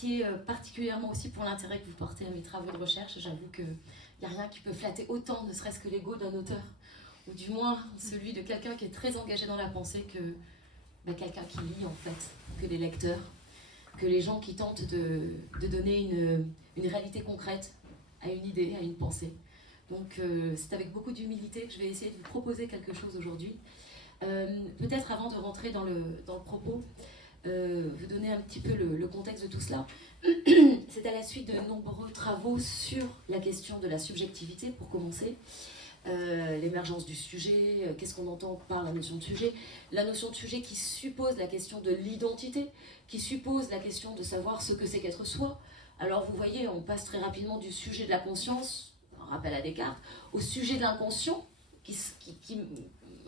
remercier particulièrement aussi pour l'intérêt que vous portez à mes travaux de recherche. J'avoue qu'il n'y a rien qui peut flatter autant, ne serait-ce que l'ego d'un auteur, ou du moins celui de quelqu'un qui est très engagé dans la pensée que quelqu'un qui lit en fait, que les lecteurs, que les gens qui tentent de donner une réalité concrète à une idée, à une pensée. Donc c'est avec beaucoup d'humilité que je vais essayer de vous proposer quelque chose aujourd'hui. Peut-être avant de rentrer dans le propos, vous donner un petit peu le contexte de tout cela. C'est à la suite de nombreux travaux sur la question de la subjectivité, pour commencer. L'émergence du sujet, qu'est-ce qu'on entend par la notion de sujet, la notion de sujet qui suppose la question de l'identité, qui suppose la question de savoir ce que c'est qu'être soi. Alors vous voyez, on passe très rapidement du sujet de la conscience, un rappel à Descartes, au sujet de l'inconscient, qui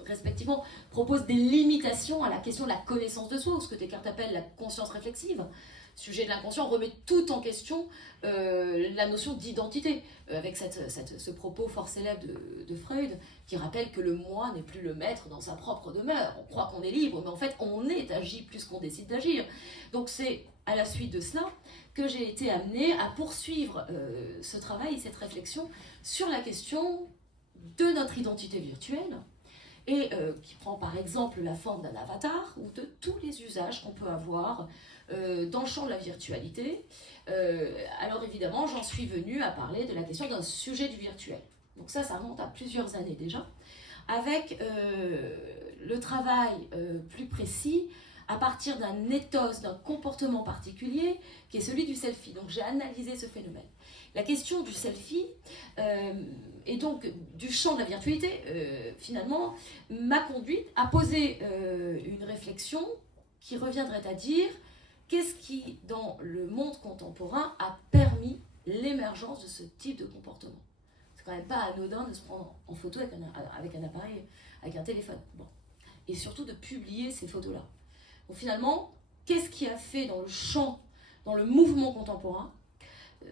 respectivement propose des limitations à la question de la connaissance de soi, ou ce que Descartes appelle la conscience réflexive. Sujet de l'inconscient remet tout en question la notion d'identité, avec ce propos fort célèbre de Freud, qui rappelle que le moi n'est plus le maître dans sa propre demeure. On croit qu'on est libre, mais en fait on est agi plus qu'on décide d'agir. Donc c'est à la suite de cela que j'ai été amenée à poursuivre ce travail, cette réflexion sur la question de notre identité virtuelle, et qui prend par exemple la forme d'un avatar, ou de tous les usages qu'on peut avoir dans le champ de la virtualité. Alors évidemment, j'en suis venue à parler de la question d'un sujet du virtuel. Donc ça remonte à plusieurs années déjà, avec le travail plus précis à partir d'un ethos, d'un comportement particulier, qui est celui du selfie. Donc j'ai analysé ce phénomène. La question du selfie, et donc du champ de la virtualité, finalement, m'a conduite à poser une réflexion qui reviendrait à dire qu'est-ce qui, dans le monde contemporain, a permis l'émergence de ce type de comportement. C'est quand même pas anodin de se prendre en photo avec un appareil, avec un téléphone. Bon. Et surtout de publier ces photos-là. Donc finalement, qu'est-ce qui a fait dans le champ, dans le mouvement contemporain,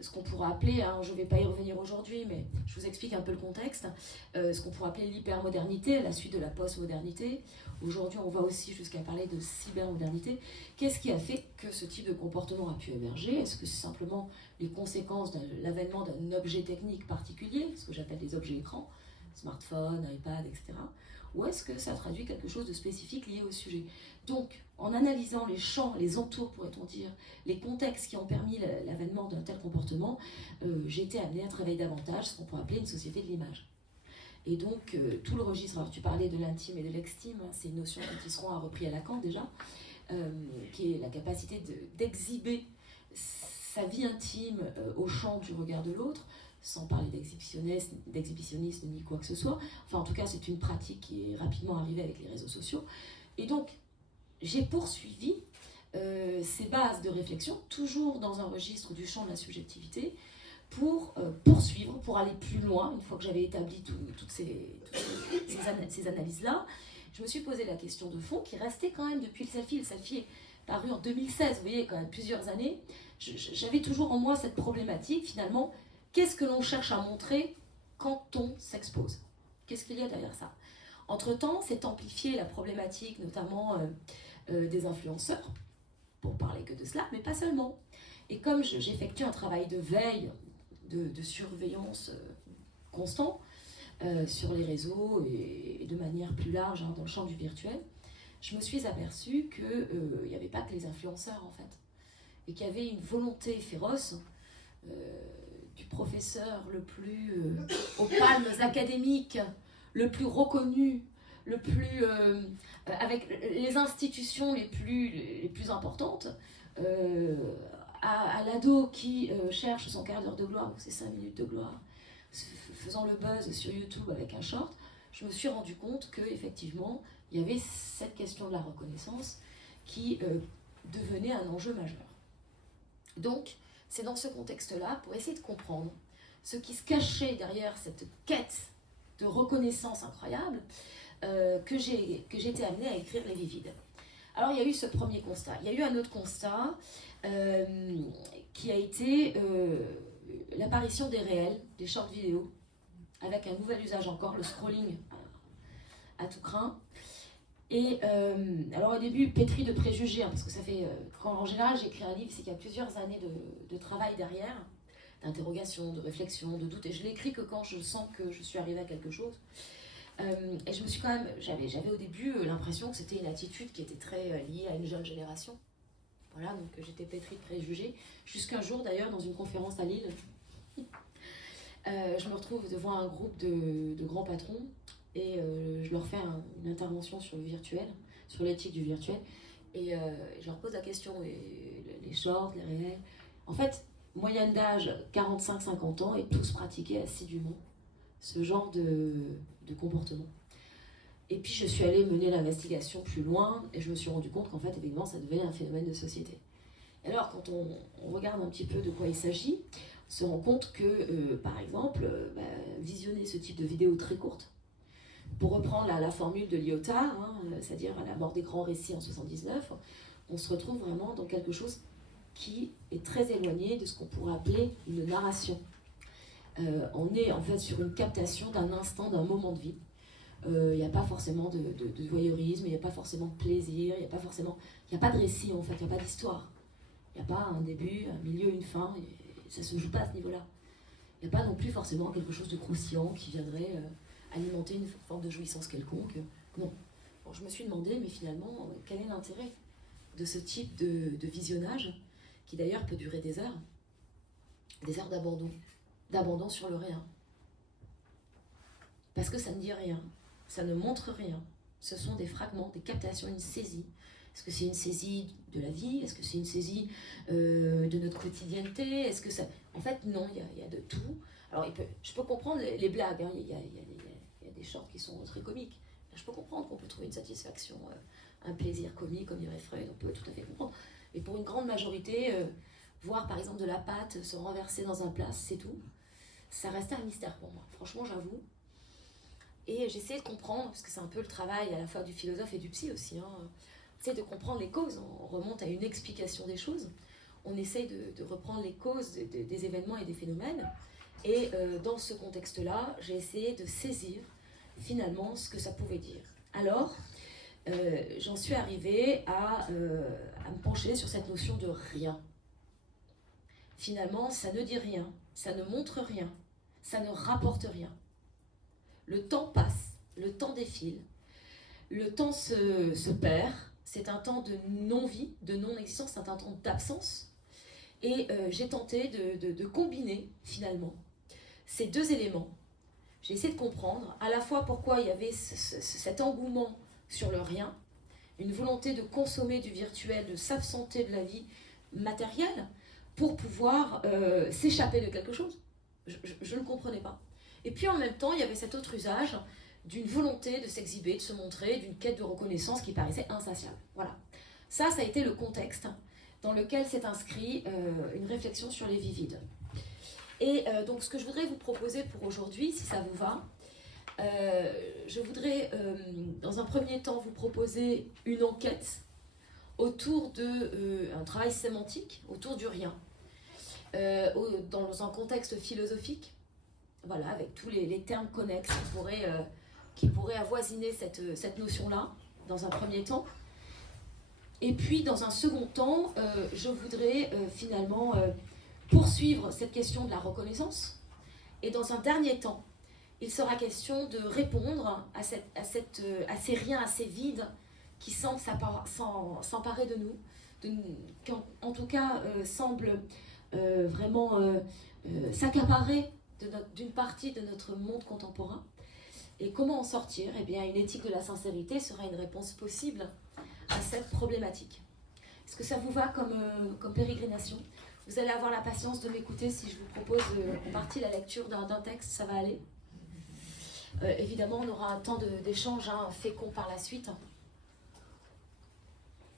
ce qu'on pourrait appeler, je ne vais pas y revenir aujourd'hui, mais je vous explique un peu le contexte, ce qu'on pourrait appeler l'hypermodernité, à la suite de la postmodernité. Aujourd'hui, on va aussi jusqu'à parler de cybermodernité. Qu'est-ce qui a fait que ce type de comportement a pu émerger? Est-ce que c'est simplement les conséquences de l'avènement d'un objet technique particulier, ce que j'appelle les objets écrans, smartphone, iPad, etc. Ou est-ce que ça traduit quelque chose de spécifique lié au sujet? Donc, en analysant les champs, les entours, pourrait-on dire, les contextes qui ont permis l'avènement d'un tel comportement, j'ai été amenée à travailler davantage ce qu'on pourrait appeler une société de l'image. Et donc, tout le registre, alors tu parlais de l'intime et de l'extime, c'est une notion qui Tisserand a repris à Lacan déjà, qui est la capacité d'exhiber sa vie intime au champ du regard de l'autre, sans parler d'exhibitionnisme ni quoi que ce soit. Enfin, en tout cas, c'est une pratique qui est rapidement arrivée avec les réseaux sociaux. Et donc, j'ai poursuivi ces bases de réflexion, toujours dans un registre du champ de la subjectivité, pour poursuivre, pour aller plus loin, une fois que j'avais établi toutes ces analyses-là. Je me suis posé la question de fond, qui restait quand même depuis le selfie. Le selfie est paru en 2016, vous voyez, quand même plusieurs années. J'avais toujours en moi cette problématique, finalement. Qu'est-ce que l'on cherche à montrer quand on s'expose? Qu'est-ce qu'il y a derrière ça? Entre-temps, c'est amplifié la problématique, notamment des influenceurs, pour parler que de cela, mais pas seulement. Et comme j'effectue un travail de veille, de surveillance constant sur les réseaux et de manière plus large dans le champ du virtuel, je me suis aperçue qu'il n'y avait pas que les influenceurs, en fait, et qu'il y avait une volonté féroce du professeur le plus aux palmes académiques, le plus reconnu, le plus avec les institutions les plus importantes, à l'ado qui cherche son quart d'heure de gloire, ou ses 5 minutes de gloire, faisant le buzz sur YouTube avec un short, je me suis rendu compte qu'effectivement, il y avait cette question de la reconnaissance qui devenait un enjeu majeur. Donc, c'est dans ce contexte-là, pour essayer de comprendre ce qui se cachait derrière cette quête de reconnaissance incroyable, que j'ai été amenée à écrire Les Vies vides. Alors, il y a eu ce premier constat. Il y a eu un autre constat qui a été l'apparition des réels, des short vidéos, avec un nouvel usage encore, le scrolling à tout crin. Et alors au début, pétri de préjugés, hein, parce que ça fait, quand en général j'écris un livre, c'est qu'il y a plusieurs années de travail derrière, d'interrogation, de réflexion, de doute, et je l'écris que quand je sens que je suis arrivée à quelque chose. Et je me suis quand même, j'avais au début l'impression que c'était une attitude qui était très liée à une jeune génération. Voilà, donc j'étais pétrie de préjugés, jusqu'un jour d'ailleurs dans une conférence à Lille, je me retrouve devant un groupe de grands patrons, et je leur fais une intervention sur le virtuel, sur l'éthique du virtuel, et je leur pose la question, les shorts, les réels. En fait, moyenne d'âge 45-50 ans, et tous pratiquaient assidûment ce genre de comportement. Et puis je suis allée mener l'investigation plus loin, et je me suis rendu compte qu'en fait, évidemment, ça devenait un phénomène de société. Et alors, quand on regarde un petit peu de quoi il s'agit, on se rend compte que, par exemple, visionner ce type de vidéos très courtes, pour reprendre la formule de Lyotard, hein, c'est-à-dire à la mort des grands récits en 79, on se retrouve vraiment dans quelque chose qui est très éloigné de ce qu'on pourrait appeler une narration. On est en fait sur une captation d'un instant, d'un moment de vie. Il n'y a pas forcément de voyeurisme, il n'y a pas forcément de plaisir, il n'y a pas de récit en fait, il n'y a pas d'histoire. Il n'y a pas un début, un milieu, une fin, et ça ne se joue pas à ce niveau-là. Il n'y a pas non plus forcément quelque chose de croustillant qui viendrait alimenter une forme de jouissance quelconque. Non. Bon, je me suis demandé, mais finalement, quel est l'intérêt de ce type de visionnage, qui d'ailleurs peut durer des heures d'abandon sur le rien. Parce que ça ne dit rien, ça ne montre rien. Ce sont des fragments, des captations, une saisie. Est-ce que c'est une saisie de la vie? Est-ce que c'est une saisie de notre quotidienneté? Est-ce que ça... En fait, non, il y a de tout. Alors, je peux comprendre les blagues, hein. Il y a des shorts qui sont très comiques. Je peux comprendre qu'on peut trouver une satisfaction, un plaisir comique, comme dirait Freud, on peut tout à fait comprendre. Mais pour une grande majorité, voir par exemple de la pâte se renverser dans un plat, c'est tout. Ça restait un mystère pour moi, franchement, j'avoue. Et j'essaie de comprendre, parce que c'est un peu le travail à la fois du philosophe et du psy aussi, hein. On essaie de comprendre les causes, on remonte à une explication des choses, on essaie de reprendre les causes des événements et des phénomènes, et dans ce contexte-là, j'ai essayé de saisir finalement ce que ça pouvait dire. Alors, j'en suis arrivée à me pencher sur cette notion de rien. Finalement, ça ne dit rien, ça ne montre rien, ça ne rapporte rien. Le temps passe, le temps défile, le temps se perd, c'est un temps de non-vie, de non-existence, c'est un temps d'absence. Et j'ai tenté de combiner finalement ces deux éléments. J'ai essayé de comprendre à la fois pourquoi il y avait cet engouement sur le rien, une volonté de consommer du virtuel, de s'absenter de la vie matérielle pour pouvoir s'échapper de quelque chose. Je ne comprenais pas. Et puis en même temps, il y avait cet autre usage d'une volonté de s'exhiber, de se montrer, d'une quête de reconnaissance qui paraissait insatiable. Voilà. Ça a été le contexte dans lequel s'est inscrit une réflexion sur les vies vides. Et donc ce que je voudrais vous proposer pour aujourd'hui, si ça vous va, je voudrais dans un premier temps vous proposer une enquête autour d'un travail sémantique, autour du rien, dans un contexte philosophique, voilà, avec tous les termes connexes qui pourraient avoisiner cette notion-là, dans un premier temps. Et puis, dans un second temps, je voudrais finalement poursuivre cette question de la reconnaissance. Et dans un dernier temps, il sera question de répondre à ces riens, à ces vides qui semblent s'emparer de nous, qui en tout cas semblent vraiment s'accaparer d'une partie de notre monde contemporain. Et comment en sortir? Eh bien, une éthique de la sincérité sera une réponse possible à cette problématique. Est-ce que ça vous va comme pérégrination? Vous allez avoir la patience de m'écouter si je vous propose en partie la lecture d'un texte, ça va aller. Évidemment, on aura un temps d'échange fécond par la suite.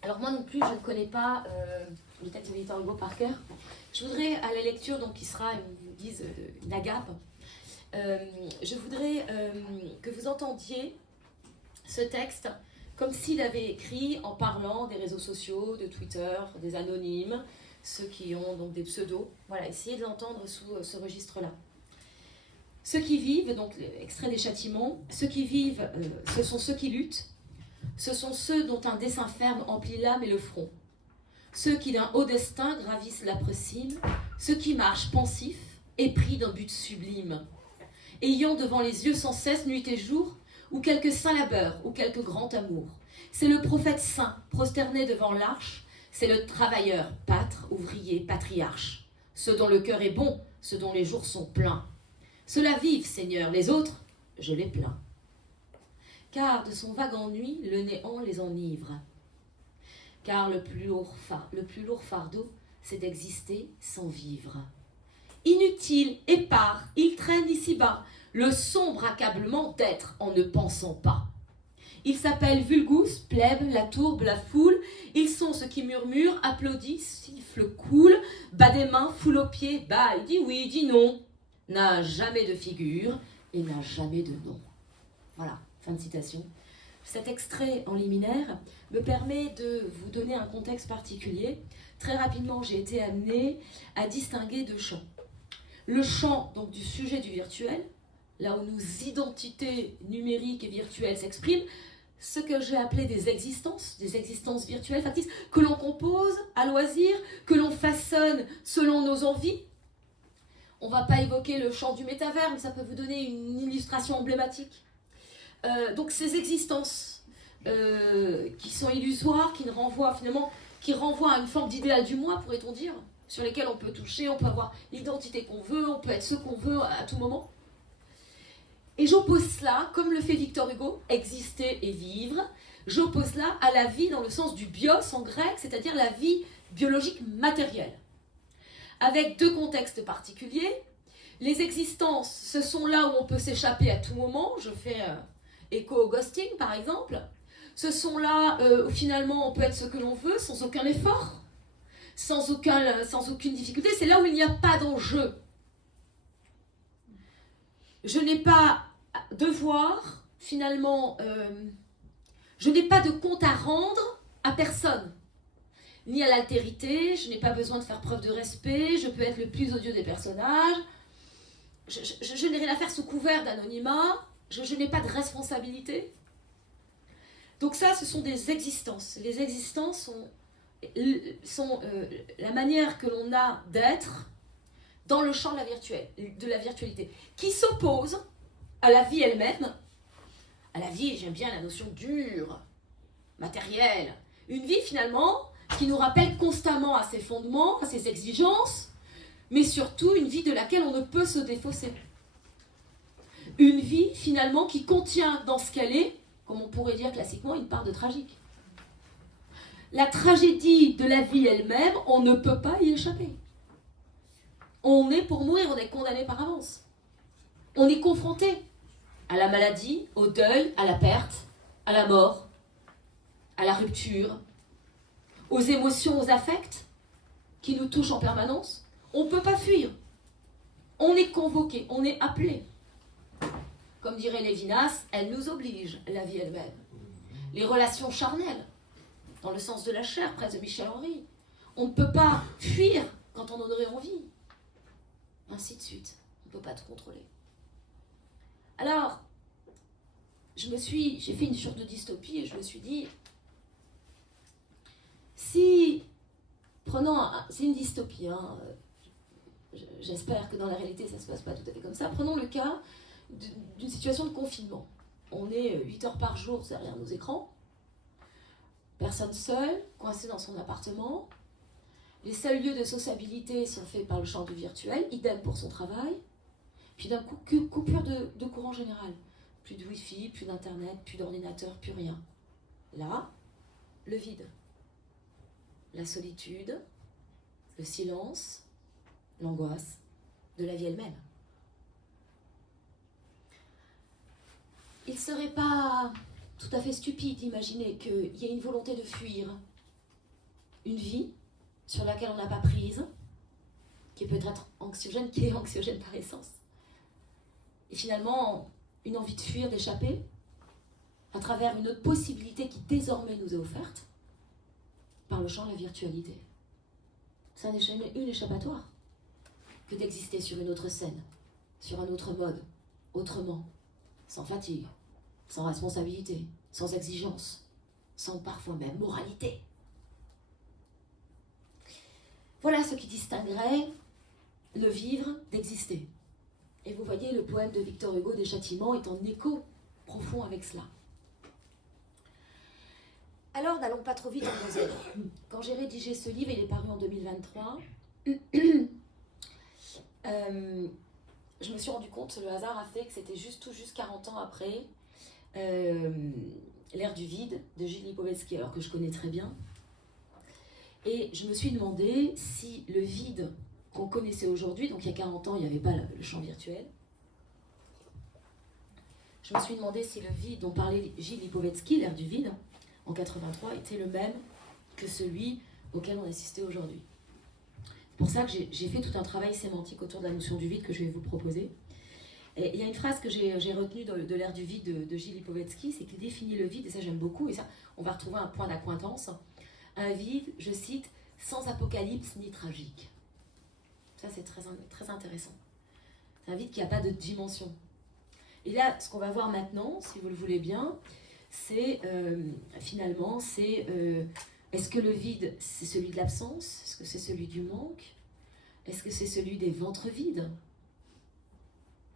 Alors moi non plus, je ne connais pas le texte de Victor Hugo par cœur. Je voudrais, à la lecture, donc qui sera une agape, je voudrais que vous entendiez ce texte comme s'il avait écrit en parlant des réseaux sociaux, de Twitter, des anonymes, ceux qui ont donc des pseudos. Voilà, essayez de l'entendre sous ce registre-là. Ceux qui vivent, donc extrait des châtiments, ceux qui vivent, ce sont ceux qui luttent, Ce sont ceux dont un dessein ferme emplit l'âme et le front. Ceux qui d'un haut destin gravissent l'âpre cime, ceux qui marchent pensifs, épris d'un but sublime, ayant devant les yeux sans cesse nuit et jour, ou quelque saint labeur, ou quelque grand amour. C'est le prophète saint, prosterné devant l'arche, c'est le travailleur, pâtre, ouvrier, patriarche. Ceux dont le cœur est bon, ceux dont les jours sont pleins. Ceux-là vivent, Seigneur, les autres, je les plains. Car de son vague ennui, le néant les enivre. Car le plus lourd fardeau, c'est d'exister sans vivre. Inutile, épars, ils traînent ici-bas le sombre accablement d'être en ne pensant pas. Ils s'appellent vulgus, plèbe, la tourbe, la foule. Ils sont ceux qui murmurent, applaudissent, sifflent, coulent, bat des mains, foule aux pieds, baille, dit oui, dit non, n'a jamais de figure et n'a jamais de nom. Voilà, fin de citation. Cet extrait en liminaire me permet de vous donner un contexte particulier. Très rapidement, j'ai été amenée à distinguer deux champs. Le champ donc, du sujet du virtuel, là où nos identités numériques et virtuelles s'expriment, ce que j'ai appelé des existences virtuelles, factices, que l'on compose à loisir, que l'on façonne selon nos envies. On ne va pas évoquer le champ du métavers, mais ça peut vous donner une illustration emblématique. Donc ces existences qui sont illusoires, qui renvoient à une forme d'idéal du moi, pourrait-on dire, sur lesquelles on peut toucher, on peut avoir l'identité qu'on veut, on peut être ce qu'on veut à tout moment. Et j'oppose cela, comme le fait Victor Hugo, exister et vivre, j'oppose cela à la vie dans le sens du bios en grec, c'est-à-dire la vie biologique matérielle. Avec deux contextes particuliers. Les existences, ce sont là où on peut s'échapper à tout moment. Je fais écho au ghosting, par exemple. Ce sont là où finalement on peut être ce que l'on veut, sans aucun effort, sans aucune difficulté. C'est là où il n'y a pas d'enjeu. Je n'ai pas devoir, finalement, je n'ai pas de compte à rendre à personne. Ni à l'altérité, je n'ai pas besoin de faire preuve de respect, je peux être le plus odieux des personnages. Je n'ai rien à faire sous couvert d'anonymat, je n'ai pas de responsabilité. Donc ça, ce sont des existences. Les existences sont la manière que l'on a d'être dans le champ de la virtualité, qui s'oppose à la vie elle-même. À la vie, j'aime bien la notion dure, matérielle. Une vie finalement qui nous rappelle constamment à ses fondements, à ses exigences, mais surtout une vie de laquelle on ne peut se défausser. Une vie finalement qui contient dans ce qu'elle est, comme on pourrait dire classiquement, une part de tragique. La tragédie de la vie elle-même, on ne peut pas y échapper. On est pour mourir, on est condamné par avance. On est confronté à la maladie, au deuil, à la perte, à la mort, à la rupture, aux émotions, aux affects qui nous touchent en permanence. On ne peut pas fuir. On est convoqué, on est appelé. Comme dirait Lévinas, elle nous oblige, la vie elle-même. Les relations charnelles, dans le sens de la chair, près de Michel Henry. On ne peut pas fuir quand on en aurait envie. Ainsi de suite. On ne peut pas tout contrôler. Alors, j'ai fait une sorte de dystopie et je me suis dit, c'est une dystopie, hein, j'espère que dans la réalité ça ne se passe pas tout à fait comme ça. Prenons le cas d'une situation de confinement. On est 8 heures par jour derrière nos écrans, personne seule, coincée dans son appartement. Les seuls lieux de sociabilité sont faits par le champ du virtuel, idem pour son travail. Puis d'un coup, coupure de courant général. Plus de wifi, plus d'internet, plus d'ordinateur, plus rien. Là, le vide. La solitude, le silence, l'angoisse de la vie elle-même. Il ne serait pas tout à fait stupide d'imaginer qu'il y ait une volonté de fuir une vie sur laquelle on n'a pas prise, qui peut être anxiogène, qui est anxiogène par essence. Et finalement, une envie de fuir, d'échapper, à travers une autre possibilité qui désormais nous est offerte, par le champ de la virtualité. Ça n'est jamais une échappatoire que d'exister sur une autre scène, sur un autre mode, autrement, sans fatigue, sans responsabilité, sans exigence, sans parfois même moralité. Voilà ce qui distinguerait le vivre d'exister. Et vous voyez, le poème de Victor Hugo des Châtiments est en écho profond avec cela. Alors, n'allons pas trop vite en besogne. Quand j'ai rédigé ce livre, il est paru en 2023, je me suis rendu compte, le hasard a fait que c'était tout juste 40 ans après L'ère du vide de Gilles Lipovetsky, alors que je connais très bien. Et je me suis demandé si le vide qu'on connaissait aujourd'hui, donc il y a 40 ans, il n'y avait pas le champ virtuel, je me suis demandé si le vide dont parlait Gilles Lipovetsky, l'ère du vide, en 83, était le même que celui auquel on assistait aujourd'hui. C'est pour ça que j'ai fait tout un travail sémantique autour de la notion du vide que je vais vous proposer. Et il y a une phrase que j'ai retenue de l'ère du vide de Gilles Lipovetsky, c'est qu'il définit le vide, et ça j'aime beaucoup, et ça on va retrouver un point d'accointance, un vide, je cite, sans apocalypse ni tragique. Ça c'est très, très intéressant. C'est un vide qui n'a pas de dimension. Et là, ce qu'on va voir maintenant, si vous le voulez bien, c'est finalement, est-ce que le vide, c'est celui de l'absence? Est-ce que c'est celui du manque? Est-ce que c'est celui des ventres vides?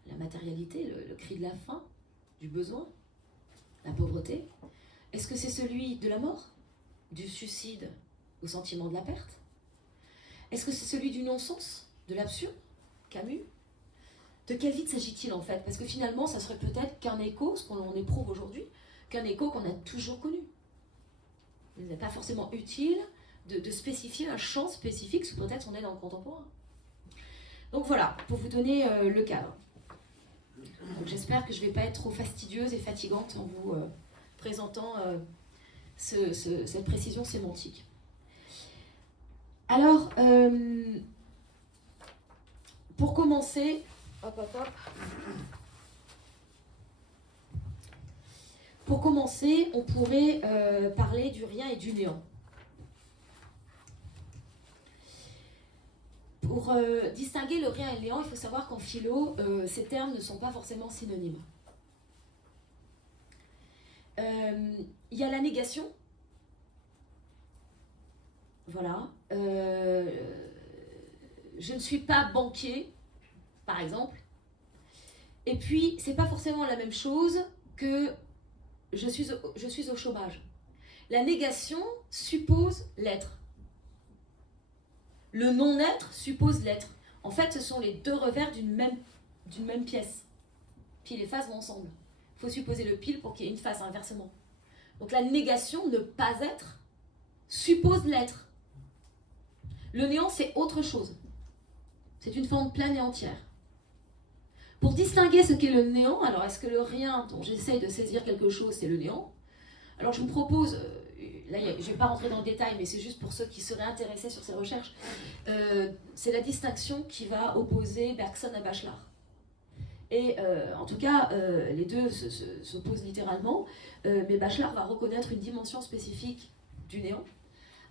La matérialité, le cri de la faim, du besoin, la pauvreté? Est-ce que c'est celui de la mort, du suicide au sentiment de la perte? Est-ce que c'est celui du non-sens, de l'absurde, Camus? De quel vide s'agit-il en fait? Parce que finalement, ça serait peut-être qu'un écho, ce qu'on éprouve aujourd'hui, qu'un écho qu'on a toujours connu. Il n'est pas forcément utile de spécifier un champ spécifique sous prétexte qu'on est dans le contemporain. Donc voilà, pour vous donner le cadre. J'espère que je ne vais pas être trop fastidieuse et fatigante en vous présentant cette précision sémantique. Alors, pour commencer, Pour commencer, on pourrait parler du rien et du néant. Pour distinguer le rien et le néant, il faut savoir qu'en philo, ces termes ne sont pas forcément synonymes. Il y a la négation. Voilà. Je ne suis pas banquier, par exemple. Et puis, c'est pas forcément la même chose que je suis au chômage. La négation suppose l'être. Le non-être suppose l'être. En fait, ce sont les deux revers d'une même pièce. Pile et face vont ensemble. Il faut supposer le pile pour qu'il y ait une face, inversement. Donc la négation, ne pas être, suppose l'être. Le néant, c'est autre chose. C'est une forme pleine et entière. Pour distinguer ce qu'est le néant, alors est-ce que le rien dont j'essaye de saisir quelque chose, c'est le néant? Alors je vous propose, là je ne vais pas rentrer dans le détail, mais c'est juste pour ceux qui seraient intéressés sur ces recherches, c'est la distinction qui va opposer Bergson à Bachelard. Et en tout cas, les deux s'opposent littéralement, mais Bachelard va reconnaître une dimension spécifique du néant,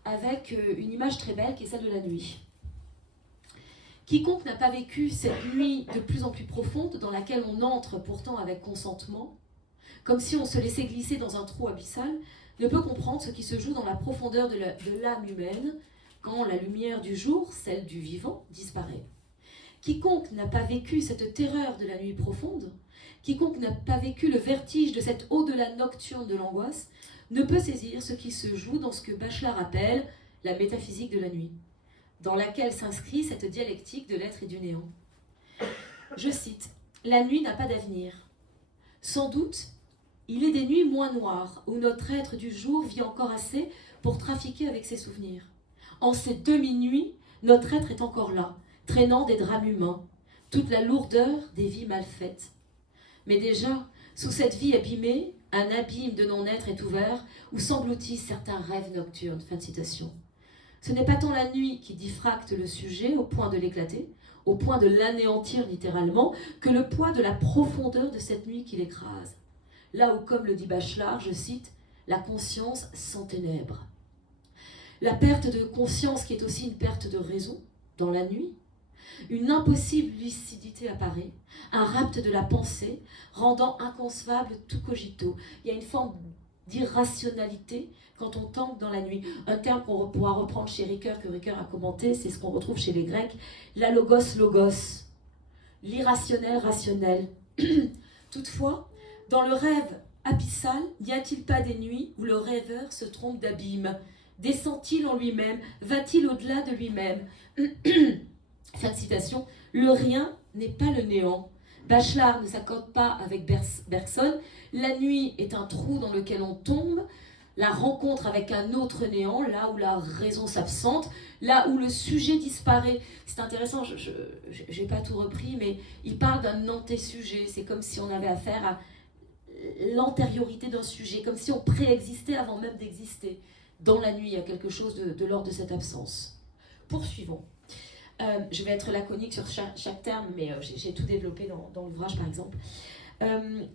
avec une image très belle qui est celle de la nuit. Quiconque n'a pas vécu cette nuit de plus en plus profonde, dans laquelle on entre pourtant avec consentement, comme si on se laissait glisser dans un trou abyssal, ne peut comprendre ce qui se joue dans la profondeur de l'âme humaine, quand la lumière du jour, celle du vivant, disparaît. Quiconque n'a pas vécu cette terreur de la nuit profonde, quiconque n'a pas vécu le vertige de cet au-delà nocturne de l'angoisse, ne peut saisir ce qui se joue dans ce que Bachelard appelle la métaphysique de la nuit, dans laquelle s'inscrit cette dialectique de l'être et du néant. Je cite, « La nuit n'a pas d'avenir. Sans doute, il est des nuits moins noires, où notre être du jour vit encore assez pour trafiquer avec ses souvenirs. En ces demi-nuits, notre être est encore là, traînant des drames humains, toute la lourdeur des vies mal faites. Mais déjà, sous cette vie abîmée, un abîme de non-être est ouvert, où s'engloutissent certains rêves nocturnes. » Fin de citation. Ce n'est pas tant la nuit qui diffracte le sujet au point de l'éclater, au point de l'anéantir littéralement, que le poids de la profondeur de cette nuit qui l'écrase. Là où, comme le dit Bachelard, je cite, « la conscience sans ténèbres ». La perte de conscience qui est aussi une perte de raison, dans la nuit, une impossible lucidité apparaît, un rapt de la pensée, rendant inconcevable tout cogito. Il y a une forme d'irrationalité quand on tombe dans la nuit. Un terme qu'on pourra reprendre chez Ricoeur, que Ricoeur a commenté, c'est ce qu'on retrouve chez les Grecs, la logos, l'irrationnel rationnel. Toutefois, dans le rêve abyssal, n'y a-t-il pas des nuits où le rêveur se trompe d'abîme? Descend-il en lui-même? Va-t-il au-delà de lui-même? Fin de citation. Le rien n'est pas le néant. Bachelard ne s'accorde pas avec Bergson. La nuit est un trou dans lequel on tombe, la rencontre avec un autre néant, là où la raison s'absente, là où le sujet disparaît. C'est intéressant, je n'ai pas tout repris, mais il parle d'un anté-sujet. C'est comme si on avait affaire à l'antériorité d'un sujet, comme si on préexistait avant même d'exister. Dans la nuit, il y a quelque chose de l'ordre de cette absence. Poursuivons. Je vais être laconique sur chaque terme, mais j'ai tout développé dans l'ouvrage, par exemple.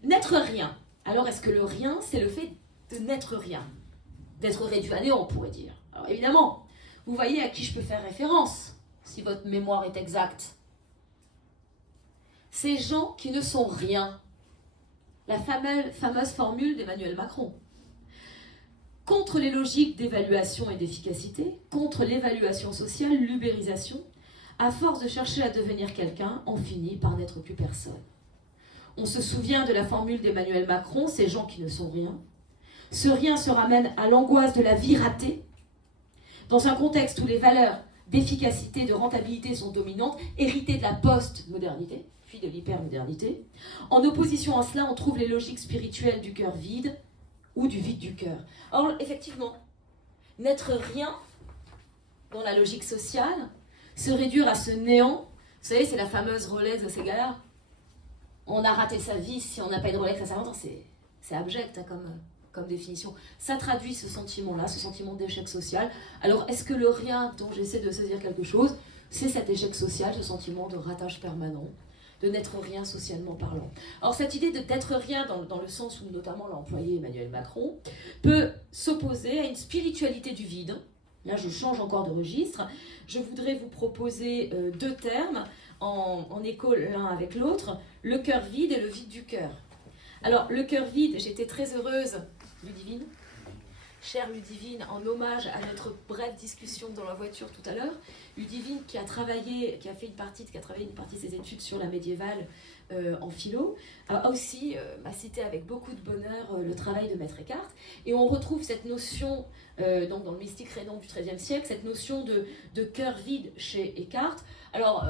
N'être rien. Alors, est-ce que le rien, c'est le fait de n'être rien? D'être réduit à néant, on pourrait dire. Alors, évidemment, vous voyez à qui je peux faire référence, si votre mémoire est exacte. Ces gens qui ne sont rien. La fameuse formule d'Emmanuel Macron. Contre les logiques d'évaluation et d'efficacité, contre l'évaluation sociale, l'ubérisation, à force de chercher à devenir quelqu'un, on finit par n'être plus personne. On se souvient de la formule d'Emmanuel Macron, ces gens qui ne sont rien. Ce rien se ramène à l'angoisse de la vie ratée. Dans un contexte où les valeurs d'efficacité, de rentabilité sont dominantes, héritées de la post-modernité, puis de l'hypermodernité. En opposition à cela, on trouve les logiques spirituelles du cœur vide ou du vide du cœur. Or, effectivement, n'être rien dans la logique sociale, se réduire à ce néant, vous savez, c'est la fameuse Rolex de ces gars-là. On a raté sa vie si on n'a pas une Rolex à 50 ans, c'est abject hein, comme définition. Ça traduit ce sentiment-là, ce sentiment d'échec social. Alors, est-ce que le rien dont j'essaie de saisir quelque chose, c'est cet échec social, ce sentiment de ratage permanent, de n'être rien socialement parlant? Alors, cette idée d'être rien, dans le sens où notamment l'a employé Emmanuel Macron, peut s'opposer à une spiritualité du vide. Là, je change encore de registre. Je voudrais vous proposer deux termes en écho l'un avec l'autre, le cœur vide et le vide du cœur. Alors, le cœur vide, j'étais très heureuse, Ludivine, chère Ludivine, en hommage à notre brève discussion dans la voiture tout à l'heure, Ludivine qui a travaillé une partie de ses études sur la médiévale en philo, m'a cité avec beaucoup de bonheur le travail de Maître Eckhart, et on retrouve cette notion, donc dans le mystique rénan du XIIIe siècle, cette notion de cœur vide chez Eckhart. Alors,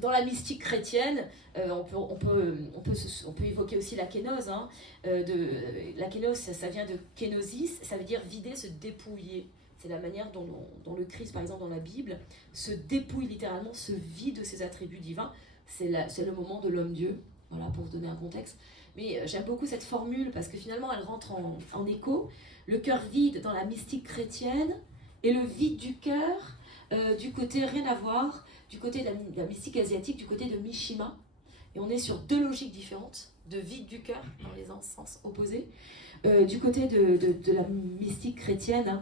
dans la mystique chrétienne, on peut évoquer aussi la kénose. Hein, la kénose, ça vient de kénosis, ça veut dire vider, se dépouiller. C'est la manière dont le Christ, par exemple dans la Bible, se dépouille littéralement, se vide de ses attributs divins. C'est le moment de l'homme-dieu, voilà, pour vous donner un contexte. Mais j'aime beaucoup cette formule parce que finalement, elle rentre en écho. Le cœur vide dans la mystique chrétienne et le vide du cœur, du côté rien à voir, du côté de la mystique asiatique, du côté de Mishima. Et on est sur deux logiques différentes, de vide du cœur, dans les sens opposés, du côté de la mystique chrétienne.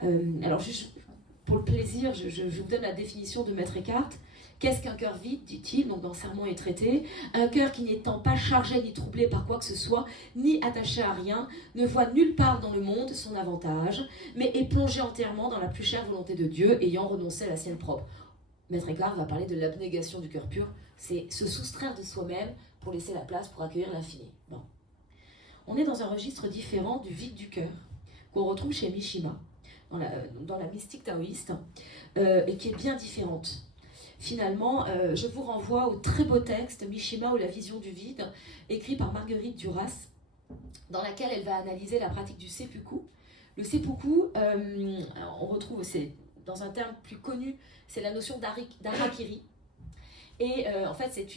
Hein. Alors, juste pour le plaisir, je vous donne la définition de Maître Eckhart. Qu'est-ce qu'un cœur vide, dit-il, donc dans Sermon et Traité? Un cœur qui n'étant pas chargé ni troublé par quoi que ce soit, ni attaché à rien, ne voit nulle part dans le monde son avantage, mais est plongé entièrement dans la plus chère volonté de Dieu, ayant renoncé à la sienne propre. Maître Eckhart va parler de l'abnégation du cœur pur, c'est se soustraire de soi-même pour laisser la place pour accueillir l'infini. Bon. On est dans un registre différent du vide du cœur, qu'on retrouve chez Mishima, dans la mystique taoïste, et qui est bien différente. Finalement, je vous renvoie au très beau texte Mishima ou la vision du vide, écrit par Marguerite Duras, dans laquelle elle va analyser la pratique du seppuku. Le seppuku, on retrouve, c'est dans un terme plus connu, c'est la notion d'harakiri. Et en fait, c'est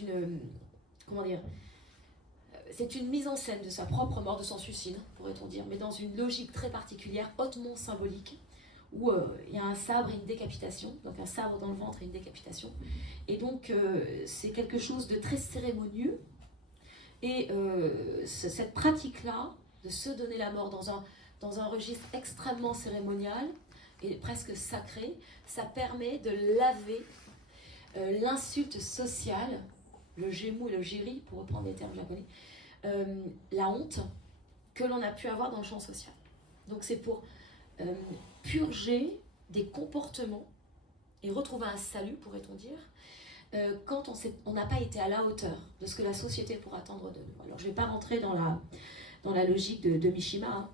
une mise en scène de sa propre mort, de son suicide, pourrait-on dire, mais dans une logique très particulière, hautement symbolique, où il y a un sabre et une décapitation, donc un sabre dans le ventre et une décapitation. Et donc, c'est quelque chose de très cérémonieux. Et cette pratique-là, de se donner la mort dans un registre extrêmement cérémonial et presque sacré, ça permet de laver l'insulte sociale, le gémou et le géri, pour reprendre les termes japonais, la honte que l'on a pu avoir dans le champ social. Donc c'est pour purger des comportements et retrouver un salut, pourrait-on dire, quand on n'a pas été à la hauteur de ce que la société pourrait attendre de nous. Alors je ne vais pas rentrer dans la logique de Mishima, hein.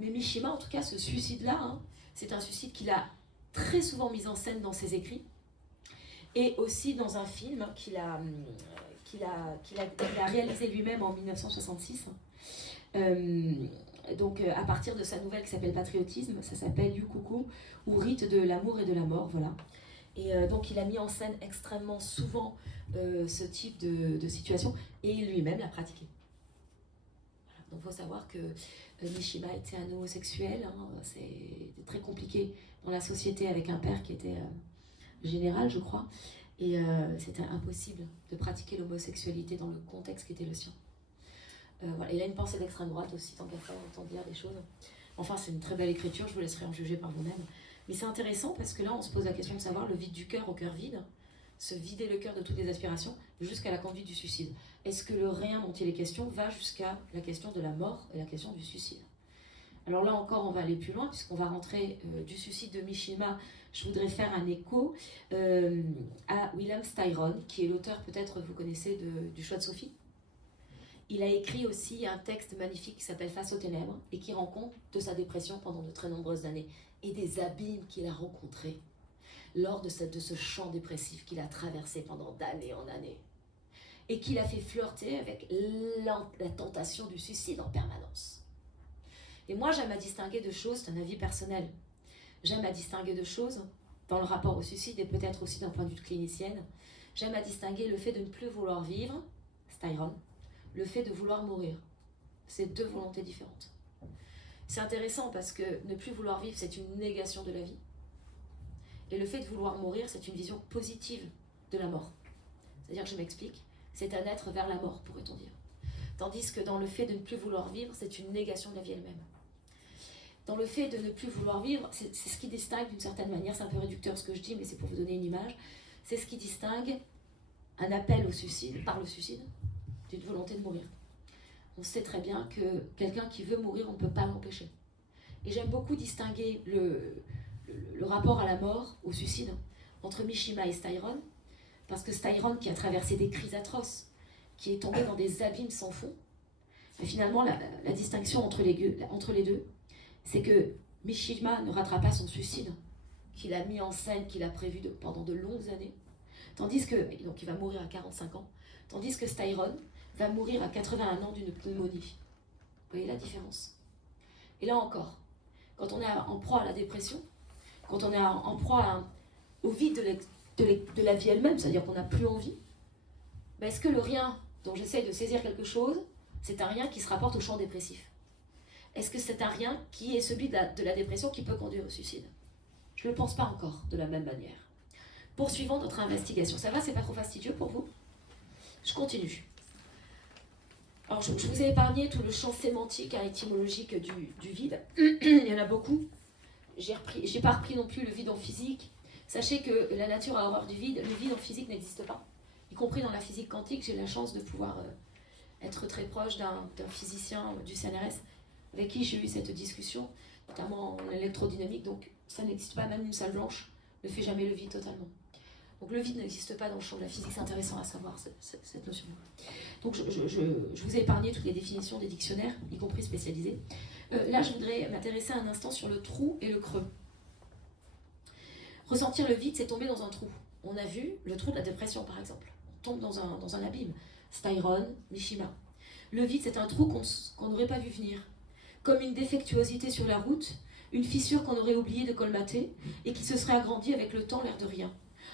Mais Mishima, en tout cas, ce suicide-là, hein, c'est un suicide qu'il a très souvent mis en scène dans ses écrits, et aussi dans un film qu'il a réalisé lui-même en 1966. Donc à partir de sa nouvelle qui s'appelle Patriotisme, ça s'appelle Yukuku, ou Rite de l'amour et de la mort, voilà. Et donc il a mis en scène extrêmement souvent ce type de situation, et lui-même l'a pratiqué. Voilà. Donc il faut savoir que Mishima était un homosexuel, hein, c'est très compliqué dans la société avec un père qui était général, je crois, et c'était impossible de pratiquer l'homosexualité dans le contexte qui était le sien. Voilà. Il a une pensée d'extrême droite aussi, tant qu'à faire, autant dire des choses. Enfin, c'est une très belle écriture, je vous laisserai en juger par vous-même. Mais c'est intéressant parce que là, on se pose la question de savoir le vide du cœur au cœur vide, se vider le cœur de toutes les aspirations jusqu'à la conduite du suicide. Est-ce que le rien dont il est question va jusqu'à la question de la mort et la question du suicide? Alors là encore, on va aller plus loin puisqu'on va rentrer du suicide de Mishima. Je voudrais faire un écho à William Styron, qui est l'auteur, peut-être vous connaissez, du Choix de Sophie. Il a écrit aussi un texte magnifique qui s'appelle Face aux ténèbres et qui rend compte de sa dépression pendant de très nombreuses années et des abîmes qu'il a rencontrés lors de ce champ dépressif qu'il a traversé pendant d'années en années et qu'il a fait flirter avec la tentation du suicide en permanence. Et moi, j'aime à distinguer deux choses, c'est un avis personnel. J'aime à distinguer deux choses dans le rapport au suicide et peut-être aussi d'un point de vue clinicienne. J'aime à distinguer le fait de ne plus vouloir vivre, Styron, le fait de vouloir mourir. C'est deux volontés différentes. C'est intéressant parce que ne plus vouloir vivre, c'est une négation de la vie. Et le fait de vouloir mourir, c'est une vision positive de la mort. C'est-à-dire que je m'explique, c'est un être vers la mort, pourrait-on dire. Tandis que dans le fait de ne plus vouloir vivre, c'est une négation de la vie elle-même. Dans le fait de ne plus vouloir vivre, c'est ce qui distingue d'une certaine manière, c'est un peu réducteur ce que je dis, mais c'est pour vous donner une image, c'est ce qui distingue un appel au suicide, par le suicide, d'une volonté de mourir. On sait très bien que quelqu'un qui veut mourir, on ne peut pas l'empêcher. Et j'aime beaucoup distinguer le rapport à la mort, au suicide, entre Mishima et Styron, parce que Styron, qui a traversé des crises atroces, qui est tombé dans des abîmes sans fond, et finalement, la distinction entre les deux, c'est que Mishima ne ratera pas son suicide, qu'il a mis en scène, qu'il a prévu pendant de longues années, tandis que, donc il va mourir à 45 ans, tandis que Styron va mourir à 81 ans d'une pneumonie. Vous voyez la différence? Et là encore, quand on est en proie à la dépression, quand on est en proie au vide de la vie elle-même, c'est-à-dire qu'on n'a plus envie, ben est-ce que le rien dont j'essaie de saisir quelque chose, c'est un rien qui se rapporte au champ dépressif? Est-ce que c'est un rien qui est celui de la dépression qui peut conduire au suicide? Je ne le pense pas encore de la même manière. Poursuivons notre investigation. Ça va, c'est pas trop fastidieux pour vous? Je continue. Alors, je vous ai épargné tout le champ sémantique et étymologique du vide. Il y en a beaucoup. J'ai pas repris non plus le vide en physique. Sachez que la nature a horreur du vide. Le vide en physique n'existe pas. Y compris dans la physique quantique, j'ai la chance de pouvoir être très proche d'un physicien du CNRS avec qui j'ai eu cette discussion, notamment en électrodynamique. Donc, ça n'existe pas, même une salle blanche ne fait jamais le vide totalement. Donc le vide n'existe pas dans le champ de la physique, c'est intéressant à savoir cette notion. Donc je vous ai épargné toutes les définitions des dictionnaires, y compris spécialisés. Là, je voudrais m'intéresser un instant sur le trou et le creux. Ressentir le vide, c'est tomber dans un trou. On a vu le trou de la dépression, par exemple. On tombe dans un abîme. Styron, Mishima. Le vide, c'est un trou qu'on n'aurait pas vu venir. Comme une défectuosité sur la route, une fissure qu'on aurait oublié de colmater et qui se serait agrandie avec le temps, l'air de rien.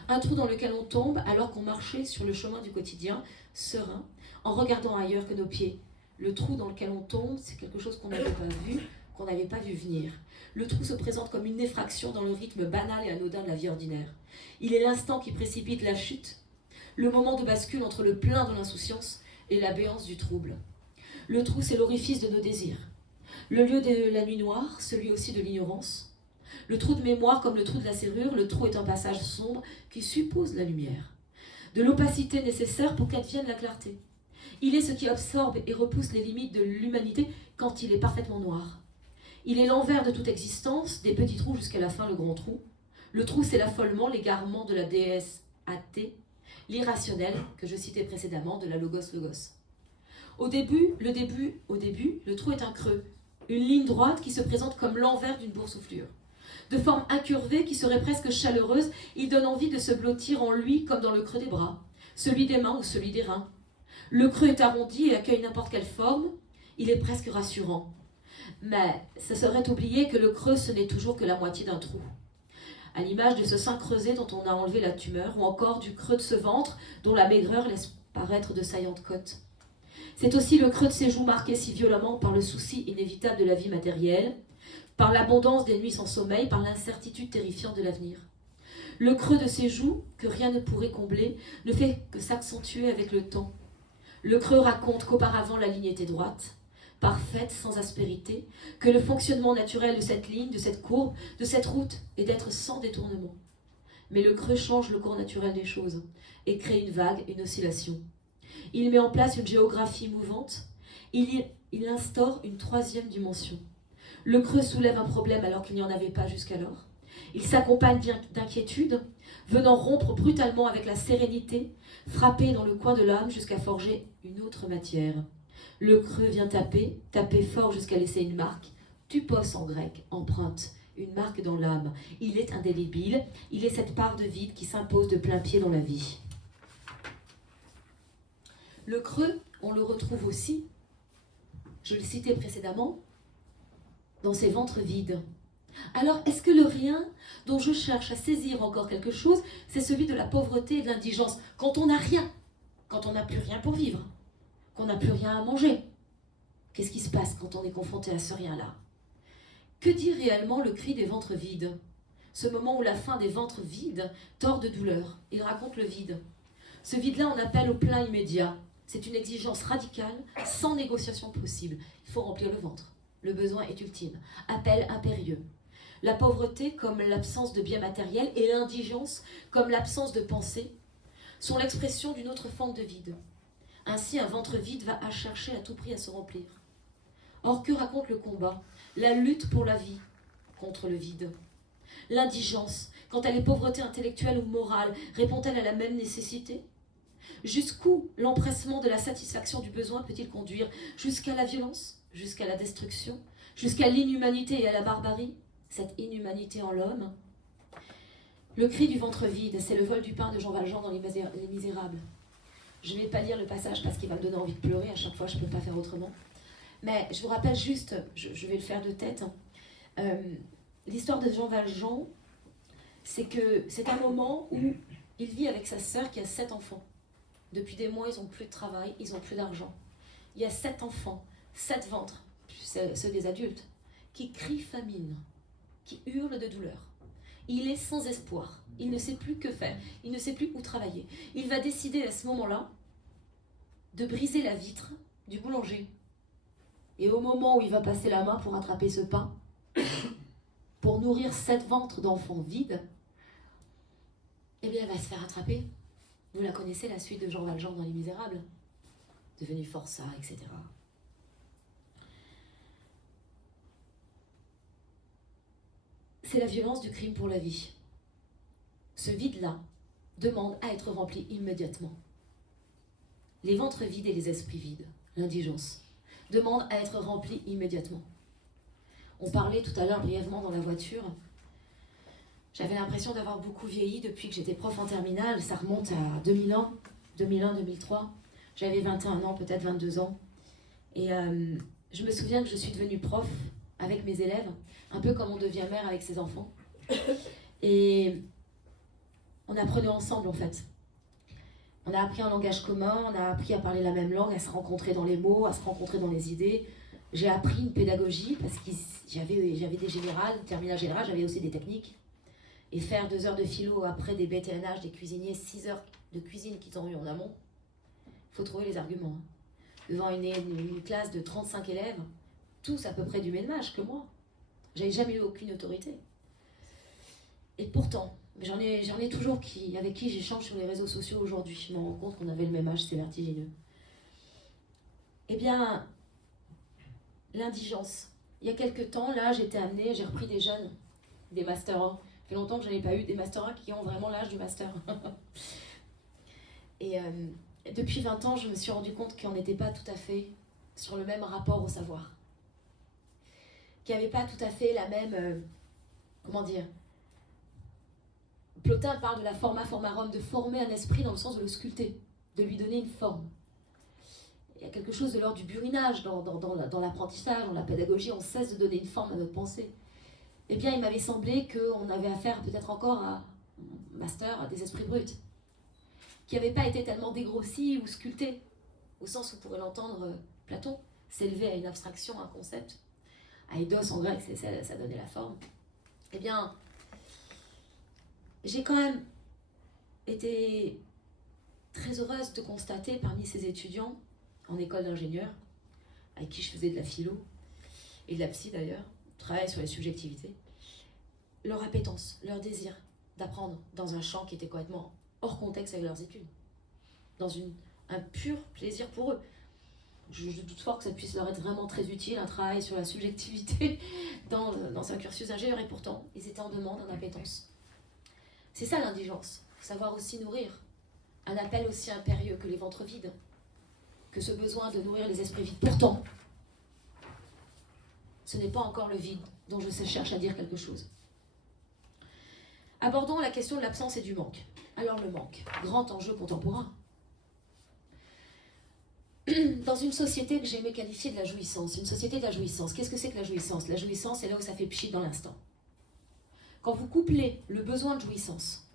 Un trou dans lequel on tombe alors qu'on marchait sur le chemin du quotidien, serein, en regardant ailleurs que nos pieds. Le trou dans lequel on tombe, c'est quelque chose qu'on n'avait pas vu, qu'on n'avait pas vu venir. Le trou se présente comme une effraction dans le rythme banal et anodin de la vie ordinaire. Il est l'instant qui précipite la chute, le moment de bascule entre le plein de l'insouciance et la béance du trouble. Le trou, c'est l'orifice de nos désirs. Le lieu de la nuit noire, celui aussi de l'ignorance. Le trou de mémoire, comme le trou de la serrure, le trou est un passage sombre qui suppose la lumière. De l'opacité nécessaire pour qu'advienne la clarté. Il est ce qui absorbe et repousse les limites de l'humanité quand il est parfaitement noir. Il est l'envers de toute existence, des petits trous jusqu'à la fin le grand trou. Le trou, c'est l'affolement, l'égarement de la déesse athée, l'irrationnel que je citais précédemment de la logos. Au début, le trou est un creux, une ligne droite qui se présente comme l'envers d'une boursouflure. De forme incurvée qui serait presque chaleureuse, il donne envie de se blottir en lui comme dans le creux des bras, celui des mains ou celui des reins. Le creux est arrondi et accueille n'importe quelle forme, il est presque rassurant. Mais ce serait oublier que le creux, ce n'est toujours que la moitié d'un trou. À l'image de ce sein creusé dont on a enlevé la tumeur, ou encore du creux de ce ventre dont la maigreur laisse paraître de saillantes côtes. C'est aussi le creux de ses joues marquées si violemment par le souci inévitable de la vie matérielle, par l'abondance des nuits sans sommeil, par l'incertitude terrifiante de l'avenir. Le creux de ses joues, que rien ne pourrait combler, ne fait que s'accentuer avec le temps. Le creux raconte qu'auparavant la ligne était droite, parfaite, sans aspérité, que le fonctionnement naturel de cette ligne, de cette courbe, de cette route est d'être sans détournement. Mais le creux change le cours naturel des choses et crée une vague, une oscillation. Il met en place une géographie mouvante, il instaure une troisième dimension. Le creux soulève un problème alors qu'il n'y en avait pas jusqu'alors. Il s'accompagne d'inquiétudes, venant rompre brutalement avec la sérénité, frapper dans le coin de l'âme jusqu'à forger une autre matière. Le creux vient taper fort jusqu'à laisser une marque, tupos en grec, empreinte, une marque dans l'âme. Il est indélébile, il est cette part de vide qui s'impose de plein pied dans la vie. Le creux, on le retrouve aussi, je le citais précédemment, dans ces ventres vides. Alors, est-ce que le rien dont je cherche à saisir encore quelque chose, c'est celui de la pauvreté et de l'indigence, quand on n'a rien, quand on n'a plus rien pour vivre, qu'on n'a plus rien à manger? Qu'est-ce qui se passe quand on est confronté à ce rien-là? Que dit réellement le cri des ventres vides? Ce moment où la faim des ventres vides tord de douleur. Il raconte le vide. Ce vide-là, on appelle au plein immédiat. C'est une exigence radicale, sans négociation possible. Il faut remplir le ventre. Le besoin est ultime. Appel impérieux. La pauvreté, comme l'absence de biens matériels, et l'indigence, comme l'absence de pensée, sont l'expression d'une autre forme de vide. Ainsi, un ventre vide va chercher à tout prix à se remplir. Or, que raconte le combat? La lutte pour la vie contre le vide. L'indigence, quand elle est pauvreté intellectuelle ou morale, répond-elle à la même nécessité? Jusqu'où l'empressement de la satisfaction du besoin peut-il conduire? Jusqu'à la violence? Jusqu'à la destruction? Jusqu'à l'inhumanité et à la barbarie? Cette inhumanité en l'homme? Le cri du ventre vide, c'est le vol du pain de Jean Valjean dans Les Misérables. Je ne vais pas lire le passage parce qu'il va me donner envie de pleurer, à chaque fois je ne peux pas faire autrement. Mais je vous rappelle juste, je vais le faire de tête, l'histoire de Jean Valjean, c'est que c'est un moment où il vit avec sa sœur qui a 7 enfants. Depuis des mois, ils n'ont plus de travail, ils n'ont plus d'argent. Il y a 7 enfants, 7 ventres, ceux des adultes, qui crient famine, qui hurlent de douleur. Il est sans espoir, il ne sait plus que faire, il ne sait plus où travailler. Il va décider à ce moment-là de briser la vitre du boulanger. Et au moment où il va passer la main pour attraper ce pain, pour nourrir 7 ventres d'enfants vides, eh bien, il va se faire attraper. Vous la connaissez, la suite de Jean Valjean dans Les Misérables, devenu forçat, etc. C'est la violence du crime pour la vie. Ce vide-là demande à être rempli immédiatement. Les ventres vides et les esprits vides, l'indigence, demandent à être remplis immédiatement. On parlait tout à l'heure brièvement dans la voiture. J'avais l'impression d'avoir beaucoup vieilli depuis que j'étais prof en terminale. Ça remonte à 2000 ans, 2001-2003. J'avais 21 ans, peut-être 22 ans. Et je me souviens que je suis devenue prof avec mes élèves, un peu comme on devient mère avec ses enfants. Et on apprenait ensemble, en fait. On a appris un langage commun, on a appris à parler la même langue, à se rencontrer dans les mots, à se rencontrer dans les idées. J'ai appris une pédagogie parce que j'avais des générales, terminale générale, j'avais aussi des techniques. Et faire 2 heures de philo après des BTNH, des cuisiniers, 6 heures de cuisine qu'ils ont eu en amont, il faut trouver les arguments. Devant une classe de 35 élèves, tous à peu près du même âge que moi. J'avais jamais eu aucune autorité. Et pourtant, j'en ai toujours avec qui j'échange sur les réseaux sociaux aujourd'hui. Je me rends compte qu'on avait le même âge, c'est vertigineux. Eh bien, l'indigence. Il y a quelques temps, là, j'ai repris des jeunes, des Master 1. Ça fait longtemps que je n'ai pas eu des Master 1 qui ont vraiment l'âge du Master. Et depuis 20 ans, je me suis rendu compte qu'on n'était pas tout à fait sur le même rapport au savoir. Qu'il n'y avait pas tout à fait la même... comment dire ? Plotin parle de la forma formarum, de former un esprit dans le sens de le sculpter, de lui donner une forme. Il y a quelque chose de l'ordre du burinage dans l'apprentissage, dans la pédagogie, on cesse de donner une forme à notre pensée. Eh bien, il m'avait semblé qu'on avait affaire peut-être encore à master, à des esprits bruts, qui n'avaient pas été tellement dégrossis ou sculptés, au sens où pourrait l'entendre Platon, s'élever à une abstraction, à un concept. Aidos en grec, ça donnait la forme. Eh bien, j'ai quand même été très heureuse de constater parmi ces étudiants en école d'ingénieur, avec qui je faisais de la philo, et de la psy d'ailleurs, travail sur les subjectivités, leur appétence, leur désir d'apprendre dans un champ qui était complètement hors contexte avec leurs études, dans un pur plaisir pour eux. Je doute fort que ça puisse leur être vraiment très utile, un travail sur la subjectivité dans un cursus d'ingénieur, et pourtant, ils étaient en demande, en appétence. C'est ça l'indigence, savoir aussi nourrir, un appel aussi impérieux que les ventres vides, que ce besoin de nourrir les esprits vides. Pourtant, ce n'est pas encore le vide dont je cherche à dire quelque chose. Abordons la question de l'absence et du manque. Alors le manque, grand enjeu contemporain. Dans une société que j'aimais qualifier de la jouissance, une société de la jouissance, qu'est-ce que c'est que la jouissance ? La jouissance, c'est là où ça fait pchit dans l'instant. Quand vous couplez le besoin de jouissance,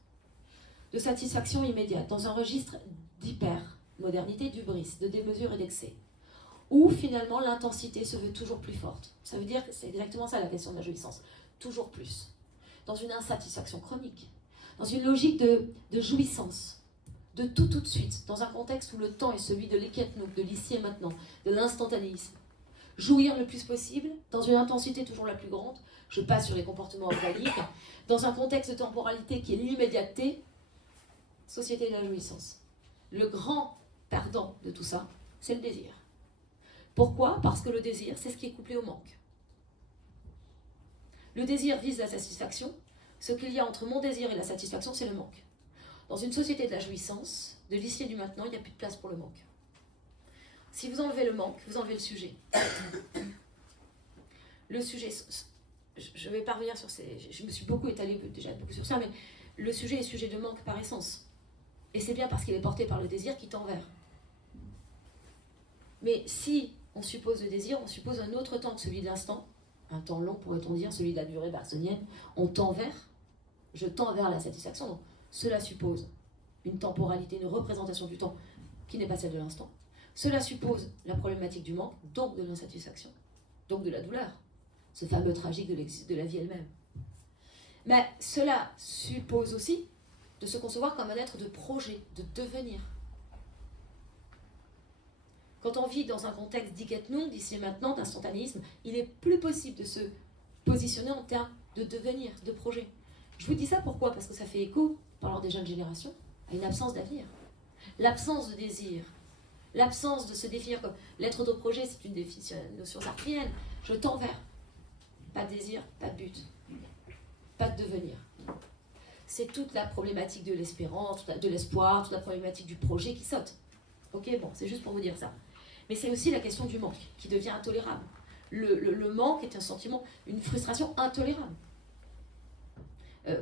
de satisfaction immédiate, dans un registre d'hyper-modernité, d'hubris, de démesure et d'excès, où finalement l'intensité se veut toujours plus forte. Ça veut dire que c'est exactement ça la question de la jouissance. Toujours plus. Dans une insatisfaction chronique, dans une logique de jouissance, de tout de suite, dans un contexte où le temps est celui de l'eketnouk, de l'ici et maintenant, de l'instantanéisme. Jouir le plus possible, dans une intensité toujours la plus grande, je passe sur les comportements organiques, dans un contexte de temporalité qui est l'immédiateté, société de la jouissance. Le grand perdant de tout ça, c'est le désir. Pourquoi ? Parce que le désir, c'est ce qui est couplé au manque. Le désir vise la satisfaction. Ce qu'il y a entre mon désir et la satisfaction, c'est le manque. Dans une société de la jouissance, de l'ici et du maintenant, il n'y a plus de place pour le manque. Si vous enlevez le manque, vous enlevez le sujet. Le sujet, je vais pas revenir sur ces... Je me suis beaucoup étalée déjà beaucoup sur ça, mais le sujet est sujet de manque par essence. Et c'est bien parce qu'il est porté par le désir qui tend vers. Mais si on suppose le désir, on suppose un autre temps que celui de l'instant, un temps long pourrait-on dire, celui de la durée bergsonienne, on tend vers, je tends vers la satisfaction. Donc, cela suppose une temporalité, une représentation du temps qui n'est pas celle de l'instant. Cela suppose la problématique du manque, donc de l'insatisfaction, donc de la douleur, ce fameux tragique de la vie elle-même. Mais cela suppose aussi de se concevoir comme un être de projet, de devenir. Quand on vit dans un contexte d'Iketnung, d'ici et maintenant, d'instantanéisme, il est plus possible de se positionner en termes de devenir, de projet. Je vous dis ça pourquoi ? Parce que ça fait écho, parlant des jeunes générations, à une absence d'avenir. L'absence de désir, l'absence de se définir comme l'être de projet, c'est une notion sartrienne. Je tends vers. Pas de désir, pas de but, pas de devenir. C'est toute la problématique de l'espérance, de l'espoir, toute la problématique du projet qui saute. Ok, bon, c'est juste pour vous dire ça. Mais c'est aussi la question du manque qui devient intolérable. Le manque est un sentiment, une frustration intolérable.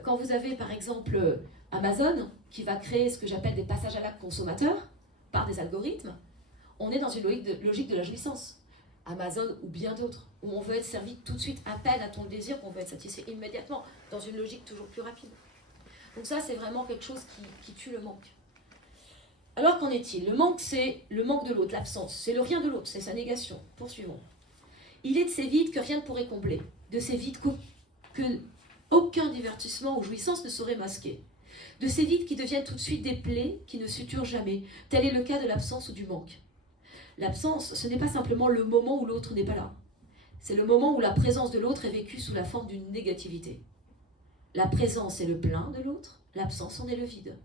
Quand vous avez par exemple Amazon qui va créer ce que j'appelle des passages à l'acte consommateurs par des algorithmes, on est dans une logique de la jouissance. Amazon ou bien d'autres, où on veut être servi tout de suite, appel à ton désir, on veut être satisfait immédiatement, dans une logique toujours plus rapide. Donc ça, c'est vraiment quelque chose qui tue le manque. Alors qu'en est-il ? Le manque, c'est le manque de l'autre, l'absence, c'est le rien de l'autre, c'est sa négation. Poursuivons. Il est de ces vides que rien ne pourrait combler, de ces vides que aucun divertissement ou jouissance ne saurait masquer, de ces vides qui deviennent tout de suite des plaies qui ne suturent jamais. Tel est le cas de l'absence ou du manque. L'absence, ce n'est pas simplement le moment où l'autre n'est pas là. C'est le moment où la présence de l'autre est vécue sous la forme d'une négativité. La présence est le plein de l'autre, l'absence en est le vide.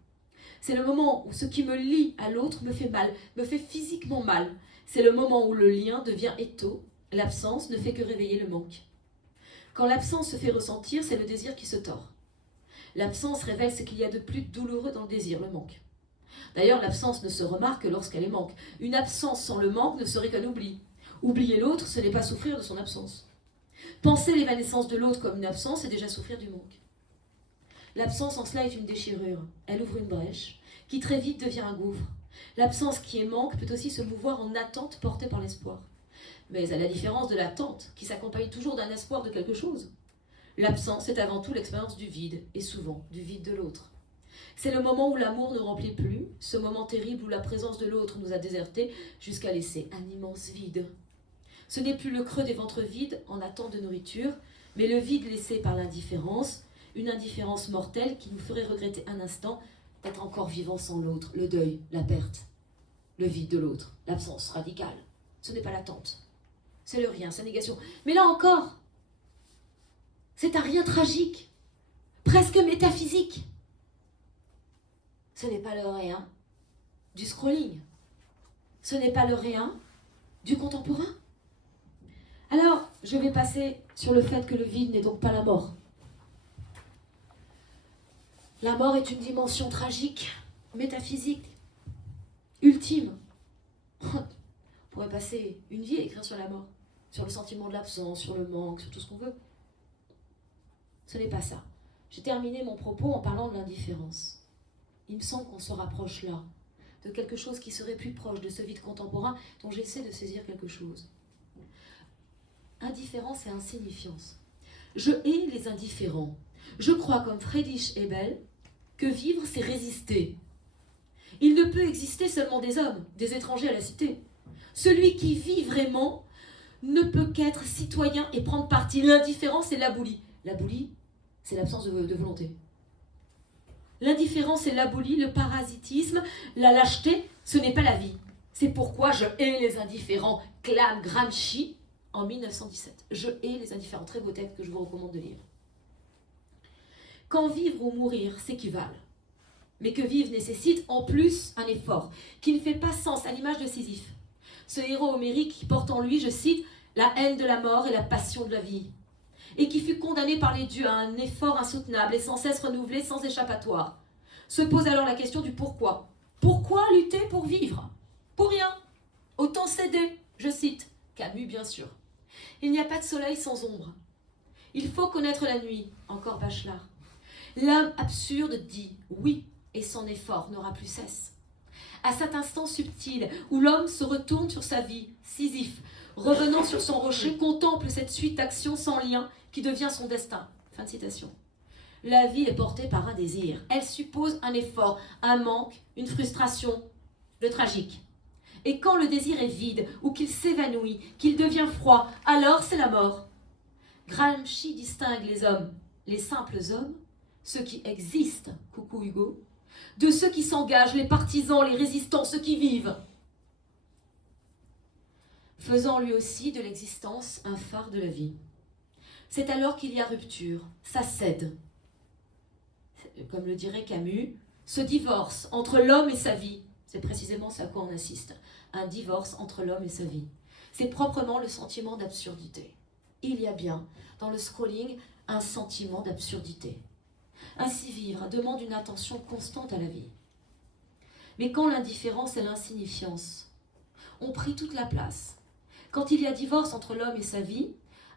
C'est le moment où ce qui me lie à l'autre me fait mal, me fait physiquement mal. C'est le moment où le lien devient étau. L'absence ne fait que réveiller le manque. Quand l'absence se fait ressentir, c'est le désir qui se tord. L'absence révèle ce qu'il y a de plus douloureux dans le désir, le manque. D'ailleurs, l'absence ne se remarque que lorsqu'elle est manque. Une absence sans le manque ne serait qu'un oubli. Oublier l'autre, ce n'est pas souffrir de son absence. Penser l'évanescence de l'autre comme une absence, c'est déjà souffrir du manque. L'absence en cela est une déchirure. Elle ouvre une brèche, qui très vite devient un gouffre. L'absence qui est manque peut aussi se mouvoir en attente portée par l'espoir. Mais à la différence de l'attente, qui s'accompagne toujours d'un espoir de quelque chose, l'absence est avant tout l'expérience du vide, et souvent du vide de l'autre. C'est le moment où l'amour ne remplit plus, ce moment terrible où la présence de l'autre nous a désertés jusqu'à laisser un immense vide. Ce n'est plus le creux des ventres vides en attente de nourriture, mais le vide laissé par l'indifférence, une indifférence mortelle qui nous ferait regretter un instant d'être encore vivant sans l'autre, le deuil, la perte, le vide de l'autre, l'absence radicale. Ce n'est pas l'attente, c'est le rien, c'est la négation. Mais là encore, c'est un rien tragique, presque métaphysique. Ce n'est pas le rien du scrolling, ce n'est pas le rien du contemporain. Alors, je vais passer sur le fait que le vide n'est donc pas la mort. La mort est une dimension tragique, métaphysique, ultime. On pourrait passer une vie à écrire sur la mort, sur le sentiment de l'absence, sur le manque, sur tout ce qu'on veut. Ce n'est pas ça. J'ai terminé mon propos en parlant de l'indifférence. Il me semble qu'on se rapproche là, de quelque chose qui serait plus proche de ce vide contemporain dont j'essaie de saisir quelque chose. Indifférence et insignifiance. Je hais les indifférents. Je crois, comme Friedrich Hebel, que vivre, c'est résister. Il ne peut exister seulement des hommes, des étrangers à la cité. Celui qui vit vraiment ne peut qu'être citoyen et prendre parti. L'indifférence est l'abolie. L'abolie, c'est l'absence de volonté. L'indifférence est l'abolie, le parasitisme, la lâcheté, ce n'est pas la vie. C'est pourquoi je hais les indifférents, clame Gramsci en 1917. Je hais les indifférents. Très beau texte que je vous recommande de lire. Quand vivre ou mourir s'équivalent, mais que vivre nécessite en plus un effort, qui ne fait pas sens à l'image de Sisyphe. Ce héros homérique qui porte en lui, je cite, la haine de la mort et la passion de la vie, et qui fut condamné par les dieux à un effort insoutenable et sans cesse renouvelé, sans échappatoire. Se pose alors la question du pourquoi. Pourquoi lutter pour vivre? Pour rien. Autant céder, je cite, Camus bien sûr. Il n'y a pas de soleil sans ombre. Il faut connaître la nuit, encore Bachelard. L'homme absurde dit oui, et son effort n'aura plus cesse. À cet instant subtil où l'homme se retourne sur sa vie, Sisyphe, revenant sur son rocher, contemple cette suite d'actions sans lien qui devient son destin. Fin de citation. La vie est portée par un désir. Elle suppose un effort, un manque, une frustration, le tragique. Et quand le désir est vide, ou qu'il s'évanouit, qu'il devient froid, alors c'est la mort. Gramsci distingue les hommes, les simples hommes, ceux qui existent, coucou Hugo, de ceux qui s'engagent, les partisans, les résistants, ceux qui vivent. Faisant lui aussi de l'existence un phare de la vie. C'est alors qu'il y a rupture, ça cède. Comme le dirait Camus, ce divorce entre l'homme et sa vie, c'est précisément ce à quoi on assiste. Un divorce entre l'homme et sa vie. C'est proprement le sentiment d'absurdité. Il y a bien, dans le scrolling, un sentiment d'absurdité. Ainsi vivre demande une attention constante à la vie. Mais quand l'indifférence et l'insignifiance ont pris toute la place, quand il y a divorce entre l'homme et sa vie,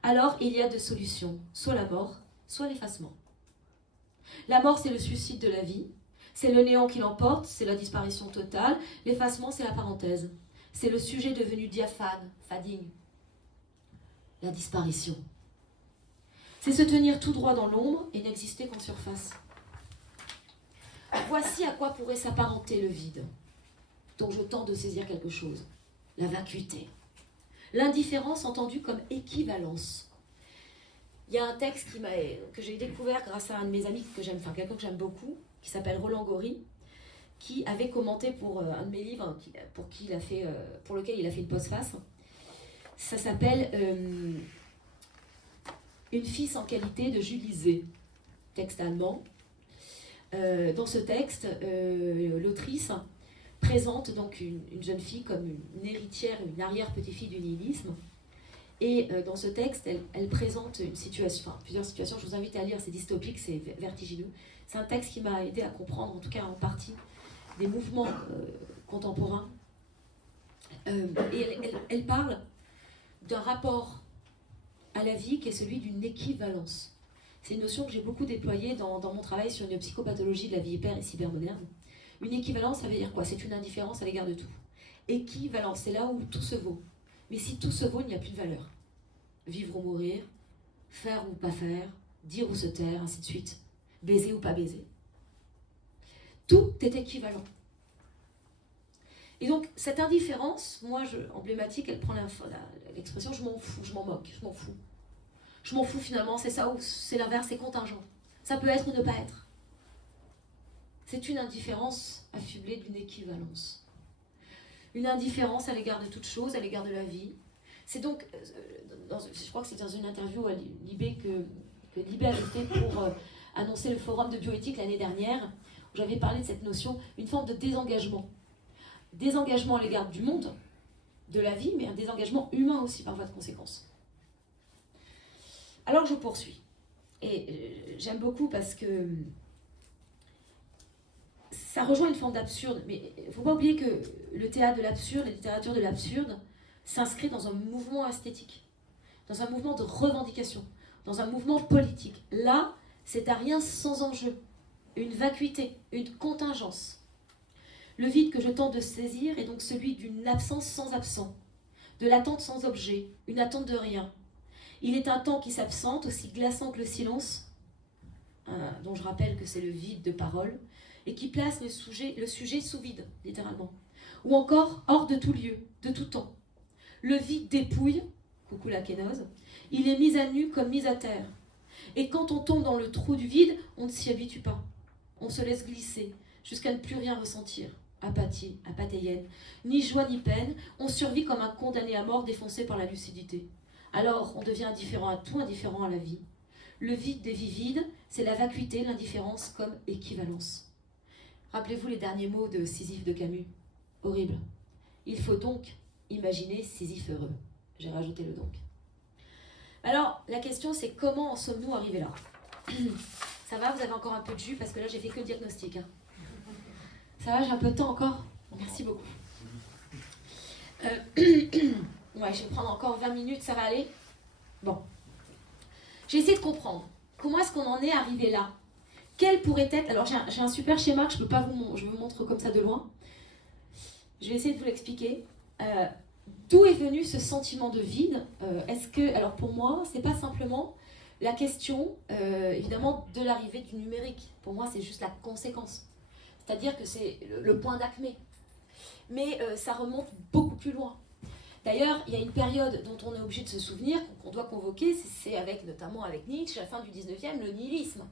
alors il y a deux solutions, soit la mort, soit l'effacement. La mort, c'est le suicide de la vie, c'est le néant qui l'emporte, c'est la disparition totale. L'effacement, c'est la parenthèse. C'est le sujet devenu diaphane, fading. La disparition. C'est se tenir tout droit dans l'ombre et n'exister qu'en surface. Voici à quoi pourrait s'apparenter le vide, dont je tente de saisir quelque chose. La vacuité. L'indifférence entendue comme équivalence. Il y a un texte que j'ai découvert grâce à un de mes amis que j'aime, enfin quelqu'un que j'aime beaucoup, qui s'appelle Roland Gori, qui avait commenté pour un de mes livres, pour lequel il a fait une postface. Ça s'appelle Une fille sans qualité de Jules Lisée, texte allemand. Dans ce texte, l'autrice présente donc une jeune fille comme une héritière, une arrière-petite-fille du nihilisme. Et dans ce texte, elle présente une situation, plusieurs situations. Je vous invite à lire, c'est dystopique, c'est vertigineux. C'est un texte qui m'a aidé à comprendre, en tout cas en partie, des mouvements contemporains. Et elle parle d'un rapport à la vie qui est celui d'une équivalence. C'est une notion que j'ai beaucoup déployée dans mon travail sur une psychopathologie de la vie hyper et cybermoderne. Une équivalence, ça veut dire quoi? C'est une indifférence à l'égard de tout. Équivalence, c'est là où tout se vaut. Mais si tout se vaut, il n'y a plus de valeur. Vivre ou mourir, faire ou pas faire, dire ou se taire, ainsi de suite. Baiser ou pas baiser. Tout est équivalent. Et donc, cette indifférence, moi, emblématique, elle prend l'expression « je m'en fous, je m'en moque, je m'en fous ». Je m'en fous finalement, c'est ça ou c'est l'inverse, c'est contingent. Ça peut être ou ne pas être. C'est une indifférence affublée d'une équivalence. Une indifférence à l'égard de toute chose, à l'égard de la vie. C'est donc, je crois que c'est dans une interview à Libé que Libé avait fait pour annoncer le forum de bioéthique l'année dernière, où j'avais parlé de cette notion, une forme de désengagement. Désengagement à l'égard du monde, de la vie, mais un désengagement humain aussi par voie de conséquence. Alors je poursuis. Et j'aime beaucoup parce que ça rejoint une forme d'absurde, mais il ne faut pas oublier que le théâtre de l'absurde, la littérature de l'absurde, s'inscrit dans un mouvement esthétique, dans un mouvement de revendication, dans un mouvement politique. Là, c'est à rien sans enjeu, une vacuité, une contingence. Le vide que je tente de saisir est donc celui d'une absence sans absent, de l'attente sans objet, une attente de rien. Il est un temps qui s'absente, aussi glaçant que le silence, dont je rappelle que c'est le vide de parole, et qui place le sujet sous vide, littéralement. Ou encore hors de tout lieu, de tout temps. Le vide dépouille, coucou la kénose, il est mis à nu comme mis à terre. Et quand on tombe dans le trou du vide, on ne s'y habitue pas. On se laisse glisser, jusqu'à ne plus rien ressentir. Apathie, apathéienne, ni joie ni peine, on survit comme un condamné à mort défoncé par la lucidité. Alors on devient indifférent à tout, indifférent à la vie. Le vide des vies vides, c'est la vacuité, l'indifférence comme équivalence. Rappelez-vous les derniers mots de Sisyphe de Camus. Horrible. Il faut donc imaginer Sisyphe heureux. J'ai rajouté le donc. Alors, la question c'est comment en sommes-nous arrivés là? Ça va, vous avez encore un peu de jus parce que là j'ai fait que le diagnostic. Hein. Ça va, j'ai un peu de temps encore? Merci beaucoup. Ouais, je vais prendre encore 20 minutes, ça va aller? Bon. J'ai essayé de comprendre. Comment est-ce qu'on en est arrivé là? Quel pourrait être... Alors j'ai un super schéma que je vous montre comme ça de loin. Je vais essayer de vous l'expliquer. D'où est venu ce sentiment de vide? Alors pour moi, c'est pas simplement la question, évidemment, de l'arrivée du numérique. Pour moi, c'est juste la conséquence. C'est-à-dire que c'est le point d'acmé. Mais ça remonte beaucoup plus loin. D'ailleurs, il y a une période dont on est obligé de se souvenir, qu'on doit convoquer, c'est notamment avec Nietzsche, à la fin du 19e, le nihilisme.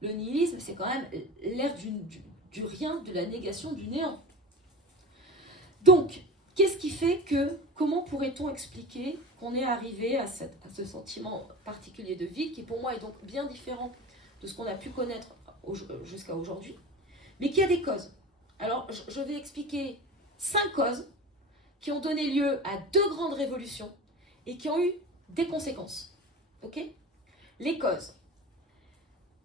Le nihilisme, c'est quand même l'ère du rien, de la négation, du néant. Donc, qu'est-ce qui fait que, comment pourrait-on expliquer qu'on est arrivé à ce sentiment particulier de vide, qui pour moi est donc bien différent de ce qu'on a pu connaître jusqu'à aujourd'hui, mais qui a des causes. Alors, je vais expliquer 5 causes qui ont donné lieu à 2 grandes révolutions et qui ont eu des conséquences. Ok? Les causes.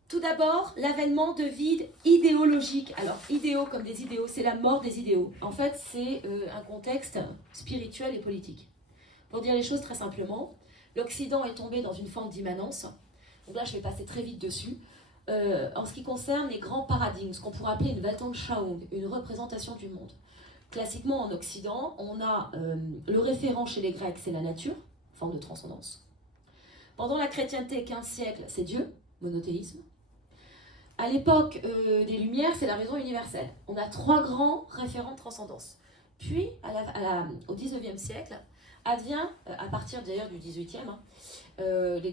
Tout d'abord, l'avènement de vide idéologique. Alors, idéaux comme des idéaux, c'est la mort des idéaux. En fait, c'est un contexte spirituel et politique. Pour dire les choses très simplement, l'Occident est tombé dans une forme d'immanence. Donc là, je vais passer très vite dessus. En ce qui concerne les grands paradigmes, ce qu'on pourrait appeler une Weltanschauung, une représentation du monde. Classiquement, en Occident, on a le référent chez les Grecs, c'est la nature, forme de transcendance. Pendant la chrétienté, 15 siècles, c'est Dieu, monothéisme. À l'époque des Lumières, c'est la raison universelle. On a 3 grands référents de transcendance. Puis, au 19e siècle, advient, à partir d'ailleurs du 18e, les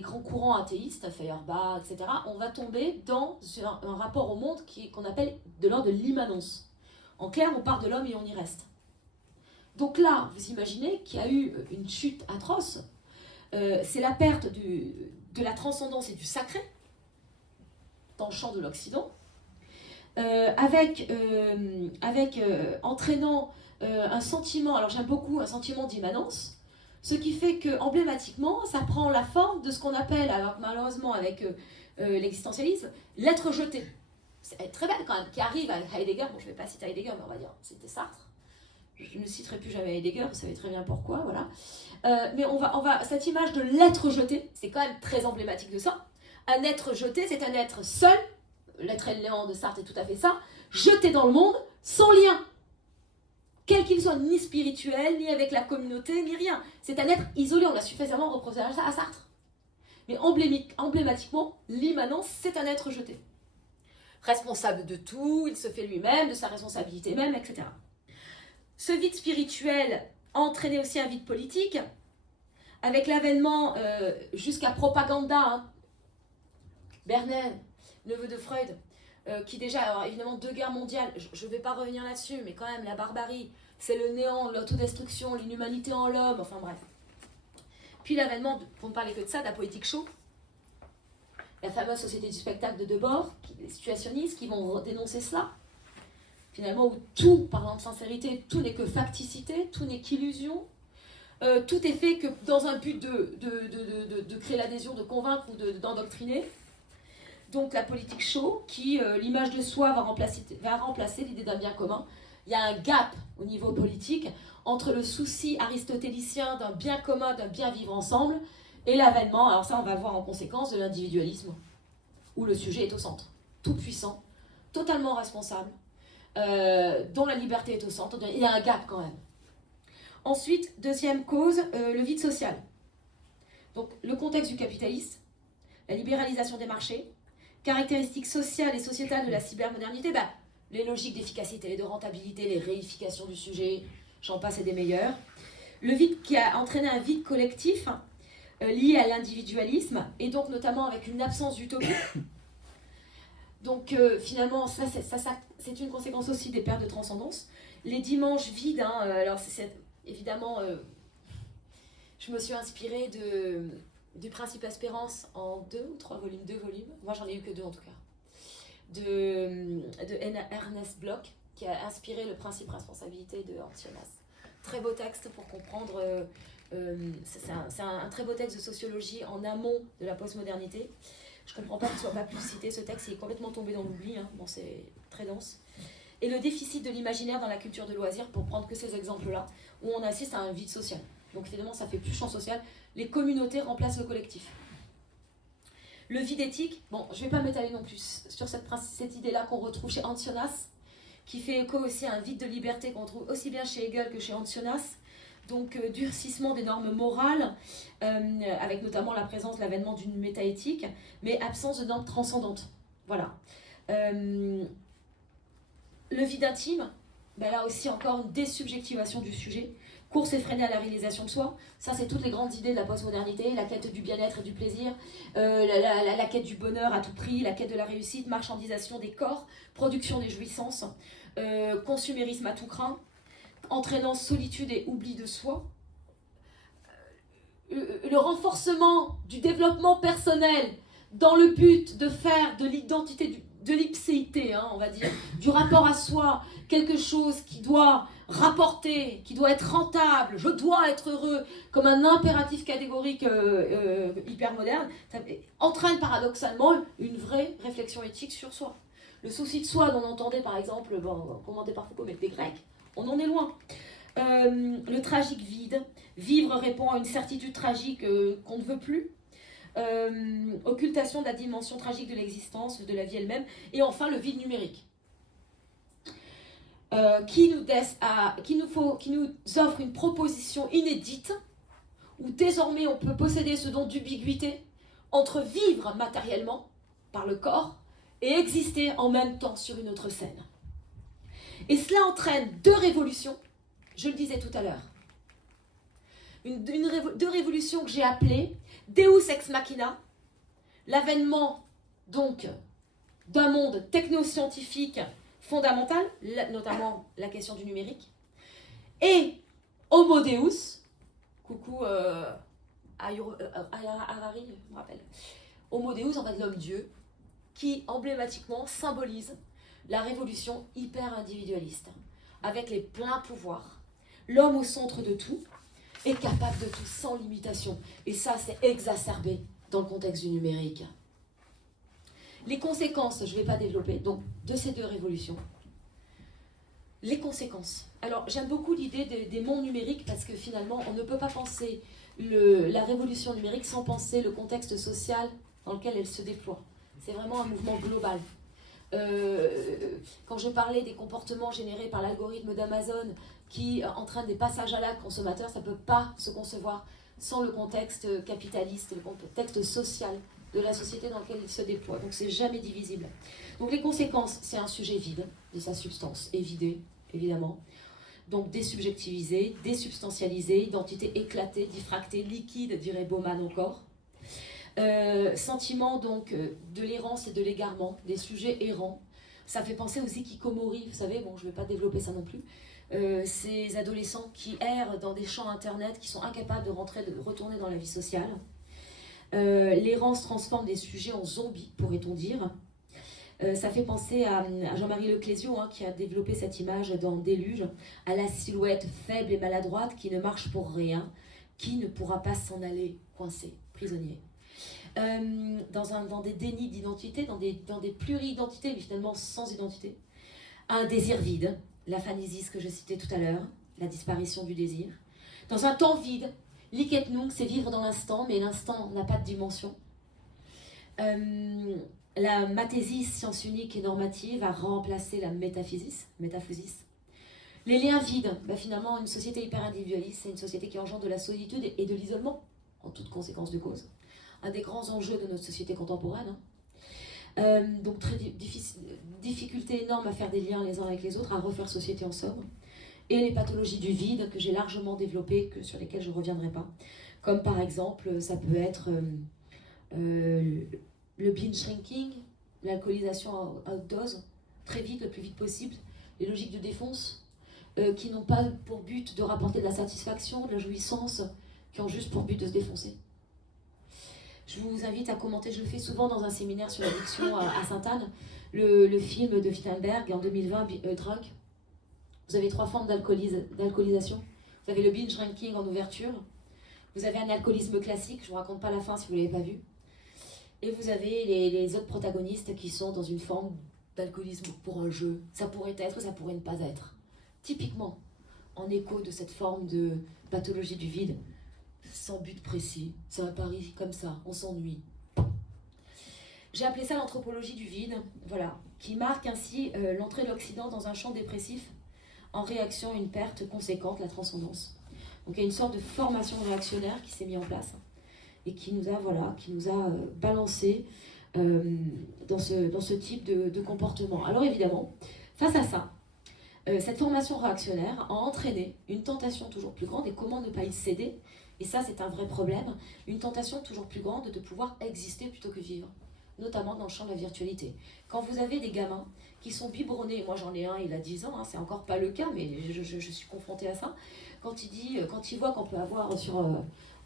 grands courants athéistes, Feuerbach, etc., on va tomber dans un rapport au monde qu'on appelle de l'ordre de l'immanence. En clair, on part de l'homme et on y reste. Donc là, vous imaginez qu'il y a eu une chute atroce. C'est la perte de la transcendance et du sacré. dans le champ de l'Occident, entraînant un sentiment, alors j'aime beaucoup un sentiment d'immanence, ce qui fait que emblématiquement, ça prend la forme de ce qu'on appelle, alors malheureusement avec l'existentialisme, l'être jeté. C'est très belle quand même, qui arrive à Heidegger, bon je ne vais pas citer Heidegger, mais on va dire c'était Sartre. Je ne citerai plus jamais Heidegger, vous savez très bien pourquoi, voilà. Mais cette image de l'être jeté, c'est quand même très emblématique de ça. Un être jeté, c'est un être seul, l'être Léon de Sartre est tout à fait ça, jeté dans le monde, sans lien. Quel qu'il soit, ni spirituel, ni avec la communauté, ni rien. C'est un être isolé, on a suffisamment reproché ça à Sartre. Mais emblématiquement, l'immanence, c'est un être jeté. Responsable de tout, il se fait lui-même, de sa responsabilité même, etc. Ce vide spirituel a entraîné aussi un vide politique, avec l'avènement jusqu'à propaganda, hein. Bernheim, neveu de Freud, qui déjà, alors évidemment, 2 guerres mondiales, je ne vais pas revenir là-dessus, mais quand même, la barbarie, c'est le néant, l'autodestruction, l'inhumanité en l'homme, enfin bref. Puis l'avènement, pour ne parler que de ça, de la politique show, la fameuse société du spectacle de Debord, les situationnistes qui vont dénoncer cela, finalement, où tout, parlant de sincérité, tout n'est que facticité, tout n'est qu'illusion, tout est fait que dans un but de créer l'adhésion, de convaincre ou d'endoctriner. Donc la politique show, qui, l'image de soi va remplacer l'idée d'un bien commun. Il y a un gap au niveau politique entre le souci aristotélicien d'un bien commun, d'un bien vivre ensemble, et l'avènement, alors ça on va voir en conséquence, de l'individualisme, où le sujet est au centre, tout puissant, totalement responsable, dont la liberté est au centre. Il y a un gap quand même. Ensuite, deuxième cause, le vide social. Donc le contexte du capitalisme, la libéralisation des marchés, caractéristiques sociales et sociétales de la cybermodernité, les logiques d'efficacité, de rentabilité, les réifications du sujet, j'en passe et des meilleurs. Le vide qui a entraîné un vide collectif lié à l'individualisme, et donc notamment avec une absence d'utopie. Donc finalement, ça, c'est une conséquence aussi des pertes de transcendance. Les dimanches vides, hein, alors évidemment, je me suis inspirée du Principe Espérance en 2 ou 3 volumes, 2 volumes, moi j'en ai eu que 2 en tout cas, de Ernest Bloch, qui a inspiré le Principe Responsabilité de Hans Jonas. Très beau texte pour comprendre, c'est un très beau texte de sociologie en amont de la postmodernité. Je ne comprends pas qu'il ne soit pas plus cité, ce texte, il est complètement tombé dans l'oubli, hein. Bon, c'est très dense. Et le déficit de l'imaginaire dans la culture de loisirs, pour prendre que ces exemples-là, où on assiste à un vide social. Donc finalement, ça fait plus champ social. Les communautés remplacent le collectif. Le vide éthique, bon, je ne vais pas m'étaler non plus sur cette idée-là qu'on retrouve chez Hans Jonas, qui fait écho aussi à un vide de liberté qu'on trouve aussi bien chez Hegel que chez Hans Jonas. Donc durcissement des normes morales, avec notamment la présence, l'avènement d'une métaéthique, mais absence de normes transcendantes. Voilà. Le vide intime, là aussi encore une désubjectivation du sujet, course effrénée à la réalisation de soi. Ça, c'est toutes les grandes idées de la postmodernité, la quête du bien-être et du plaisir, la quête du bonheur à tout prix, la quête de la réussite, marchandisation des corps, production des jouissances, consumérisme à tout craint, entraînant solitude et oubli de soi, le renforcement du développement personnel dans le but de faire de l'identité, de l'ipséité, hein, on va dire, du rapport à soi, quelque chose qui doit rapporter, qui doit être rentable, je dois être heureux, comme un impératif catégorique hyper moderne, ça entraîne paradoxalement une vraie réflexion éthique sur soi. Le souci de soi dont on entendait par exemple, commenté par Foucault, mais des Grecs, on en est loin. Le tragique vide. Vivre répond à une certitude tragique qu'on ne veut plus. Occultation de la dimension tragique de l'existence, de la vie elle-même. Et enfin, le vide numérique. Qui nous offre une proposition inédite où désormais on peut posséder ce don d'ubiquité entre vivre matériellement, par le corps, et exister en même temps sur une autre scène. Et cela entraîne 2 révolutions, je le disais tout à l'heure. Deux révolutions que j'ai appelées Deus ex machina, l'avènement donc d'un monde technoscientifique fondamental, notamment la question du numérique, et Homo Deus, coucou Harari, je me rappelle, Homo Deus, en fait l'homme-dieu, qui emblématiquement symbolise la révolution hyper individualiste, avec les pleins pouvoirs. L'homme au centre de tout est capable de tout sans limitation. Et ça, c'est exacerbé dans le contexte du numérique. Les conséquences, je ne vais pas développer, donc de ces deux révolutions. Les conséquences. Alors, j'aime beaucoup l'idée des mondes numériques parce que finalement, on ne peut pas penser la révolution numérique sans penser le contexte social dans lequel elle se déploie. C'est vraiment un mouvement global. Quand je parlais des comportements générés par l'algorithme d'Amazon qui entraînent des passages à l'acte consommateur, ça ne peut pas se concevoir sans le contexte capitaliste, le contexte social de la société dans laquelle il se déploie. Donc c'est jamais divisible. Donc les conséquences, c'est un sujet vide de sa substance, évidé, évidemment. Donc désubjectivisé, désubstantialisé, identité éclatée, diffractée, liquide, dirait Bauman encore. Sentiment donc de l'errance et de l'égarement, des sujets errants. Ça fait penser aux hikikomori, vous savez, bon je ne vais pas développer ça non plus. Ces adolescents qui errent dans des champs internet, qui sont incapables de retourner dans la vie sociale. L'errance transforme des sujets en zombies, pourrait-on dire. Ça fait penser à Jean-Marie Leclésio, qui a développé cette image dans Déluge, à la silhouette faible et maladroite qui ne marche pour rien, qui ne pourra pas s'en aller coincé, prisonnier. Dans des dénis d'identité, dans des pluri-identités, mais finalement sans identité. Un désir vide, la phanésis que je citais tout à l'heure, la disparition du désir. Dans un temps vide, l'Iketnung, c'est vivre dans l'instant, mais l'instant n'a pas de dimension. La mathésis, science unique et normative, a remplacé la métaphysis. Les liens vides, finalement, une société hyper individualiste, c'est une société qui engendre de la solitude et de l'isolement, en toute conséquence de cause. Un des grands enjeux de notre société contemporaine. Donc, très difficulté énorme à faire des liens les uns avec les autres, à refaire société en somme. Et les pathologies du vide, que j'ai largement développées, sur lesquelles je ne reviendrai pas. Comme par exemple, ça peut être le binge drinking, l'alcoolisation à haute dose, très vite, le plus vite possible, les logiques de défonce, qui n'ont pas pour but de rapporter de la satisfaction, de la jouissance, qui ont juste pour but de se défoncer. Je vous invite à commenter, je le fais souvent dans un séminaire sur l'addiction à Sainte-Anne, le film de Wittenberg en 2020, Drunk. Vous avez 3 formes d'alcoolisation. Vous avez le binge drinking en ouverture, vous avez un alcoolisme classique, je ne vous raconte pas la fin si vous ne l'avez pas vu, et vous avez les autres protagonistes qui sont dans une forme d'alcoolisme pour un jeu. Ça pourrait être, ça pourrait ne pas être. Typiquement, en écho de cette forme de pathologie du vide, sans but précis, c'est un pari comme ça, on s'ennuie. J'ai appelé ça l'anthropologie du vide, voilà, qui marque ainsi l'entrée de l'Occident dans un champ dépressif en réaction à une perte conséquente, la transcendance. Donc il y a une sorte de formation réactionnaire qui s'est mise en place et qui nous a balancé dans ce type de comportement. Alors évidemment, face à ça, cette formation réactionnaire a entraîné une tentation toujours plus grande, et comment ne pas y céder, et ça c'est un vrai problème, une tentation toujours plus grande de pouvoir exister plutôt que vivre, notamment dans le champ de la virtualité. Quand vous avez des gamins qui sont biberonnés, moi j'en ai un, il a 10 ans, c'est encore pas le cas, mais je suis confrontée à ça, quand il voit qu'on peut avoir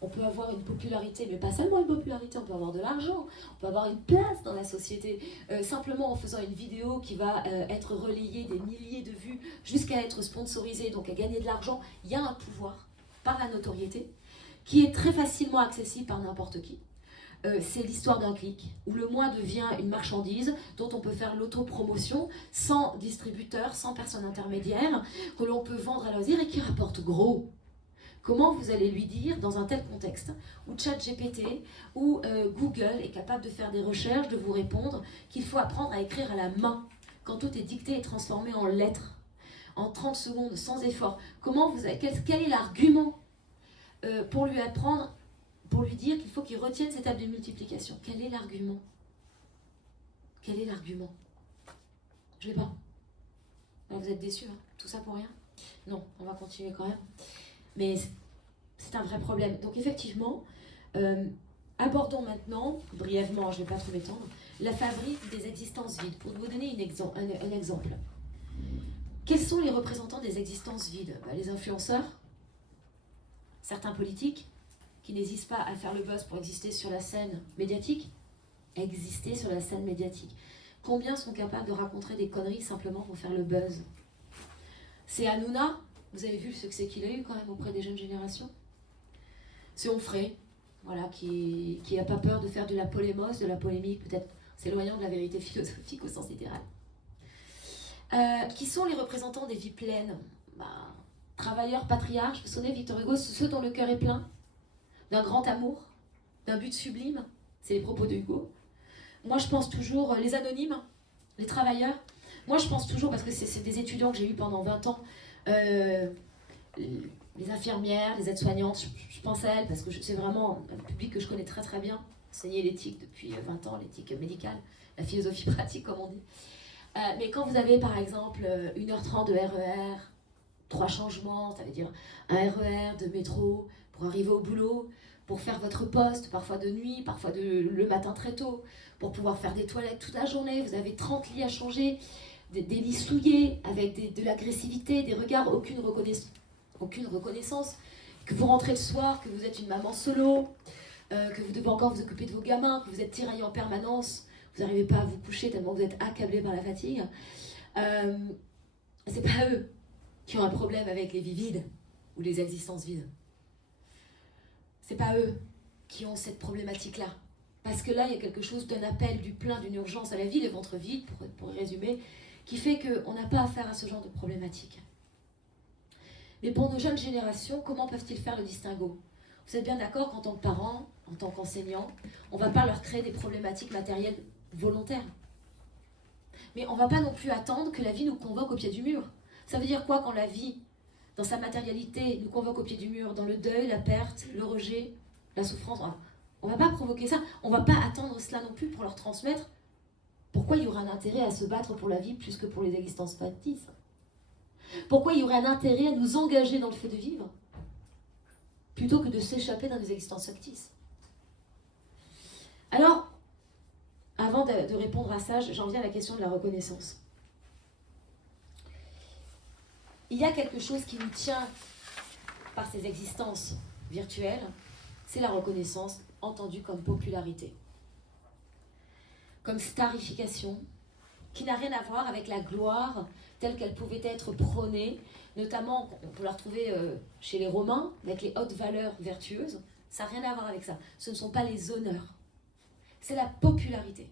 on peut avoir une popularité, mais pas seulement une popularité, on peut avoir de l'argent, on peut avoir une place dans la société, simplement en faisant une vidéo qui va être relayée des milliers de vues jusqu'à être sponsorisée, donc à gagner de l'argent, il y a un pouvoir par la notoriété qui est très facilement accessible par n'importe qui. C'est l'histoire d'un clic, où le moi devient une marchandise dont on peut faire l'autopromotion sans distributeur, sans personne intermédiaire, que l'on peut vendre à loisir et qui rapporte gros. Comment vous allez lui dire, dans un tel contexte, où ChatGPT ou Google est capable de faire des recherches, de vous répondre, qu'il faut apprendre à écrire à la main, quand tout est dicté et transformé en lettres, en 30 secondes, sans effort. Quel est l'argument pour lui apprendre, pour lui dire qu'il faut qu'il retienne cette table de multiplication? Quel est l'argument? Quel est l'argument? Je ne l'ai pas. Alors vous êtes déçus, tout ça pour rien? Non, on va continuer quand même. Mais c'est un vrai problème. Donc effectivement, abordons maintenant, brièvement, je ne vais pas trop m'étendre, la fabrique des existences vides. Pour vous donner un exemple. Quels sont les représentants des existences vides? Les influenceurs, certains politiques, qui n'hésitent pas à faire le buzz pour exister sur la scène médiatique, exister sur la scène médiatique? Combien sont capables de raconter des conneries simplement pour faire le buzz? C'est Hanouna, vous avez vu le succès qu'il a eu quand même auprès des jeunes générations. C'est Onfray, voilà, qui n'a pas peur de faire de la polémos, de la polémique, peut-être s'éloignant de la vérité philosophique au sens littéral. Qui sont les représentants des vies pleines? Travailleurs, patriarches, vous savez, Victor Hugo, ceux dont le cœur est plein d'un grand amour, d'un but sublime. C'est les propos de Hugo. Moi, je pense toujours, les anonymes, les travailleurs. Moi, je pense toujours, parce que c'est des étudiants que j'ai eus pendant 20 ans, les infirmières, les aides-soignantes, je pense à elles, parce que c'est vraiment un public que je connais très très bien. Enseigner l'éthique depuis 20 ans, l'éthique médicale, la philosophie pratique, comme on dit. Mais quand vous avez, par exemple, 1h30 de RER, 3 changements, ça veut dire un RER de métro pour arriver au boulot, pour faire votre poste, parfois de nuit, parfois le matin très tôt, pour pouvoir faire des toilettes toute la journée, vous avez 30 lits à changer, des lits souillés, avec de l'agressivité, des regards, aucune reconnaissance, que vous rentrez le soir, que vous êtes une maman solo, que vous devez encore vous occuper de vos gamins, que vous êtes tiraillé en permanence, vous n'arrivez pas à vous coucher tellement vous êtes accablé par la fatigue. C'est pas eux qui ont un problème avec les vies vides ou les existences vides. C'est pas eux qui ont cette problématique-là. Parce que là, il y a quelque chose d'un appel, du plein, d'une urgence à la vie, le ventre vide, pour résumer, qui fait qu'on n'a pas affaire à ce genre de problématique. Mais pour nos jeunes générations, comment peuvent-ils faire le distinguo? Vous êtes bien d'accord qu'en tant que parents, en tant qu'enseignants, on ne va pas leur créer des problématiques matérielles volontaires. Mais on ne va pas non plus attendre que la vie nous convoque au pied du mur. Ça veut dire quoi quand la vie, dans sa matérialité, nous convoque au pied du mur, dans le deuil, la perte, le rejet, la souffrance? On ne va pas provoquer ça, on ne va pas attendre cela non plus pour leur transmettre. Pourquoi il y aurait un intérêt à se battre pour la vie plus que pour les existences factices? Pourquoi il y aurait un intérêt à nous engager dans le fait de vivre plutôt que de s'échapper dans des existences factices? Alors, avant de répondre à ça, j'en viens à la question de la reconnaissance. Il y a quelque chose qui nous tient par ces existences virtuelles, c'est la reconnaissance entendue comme popularité, comme starification, qui n'a rien à voir avec la gloire telle qu'elle pouvait être prônée, notamment, on peut la retrouver chez les Romains, avec les hautes valeurs vertueuses. Ça n'a rien à voir avec ça. Ce ne sont pas les honneurs, c'est la popularité,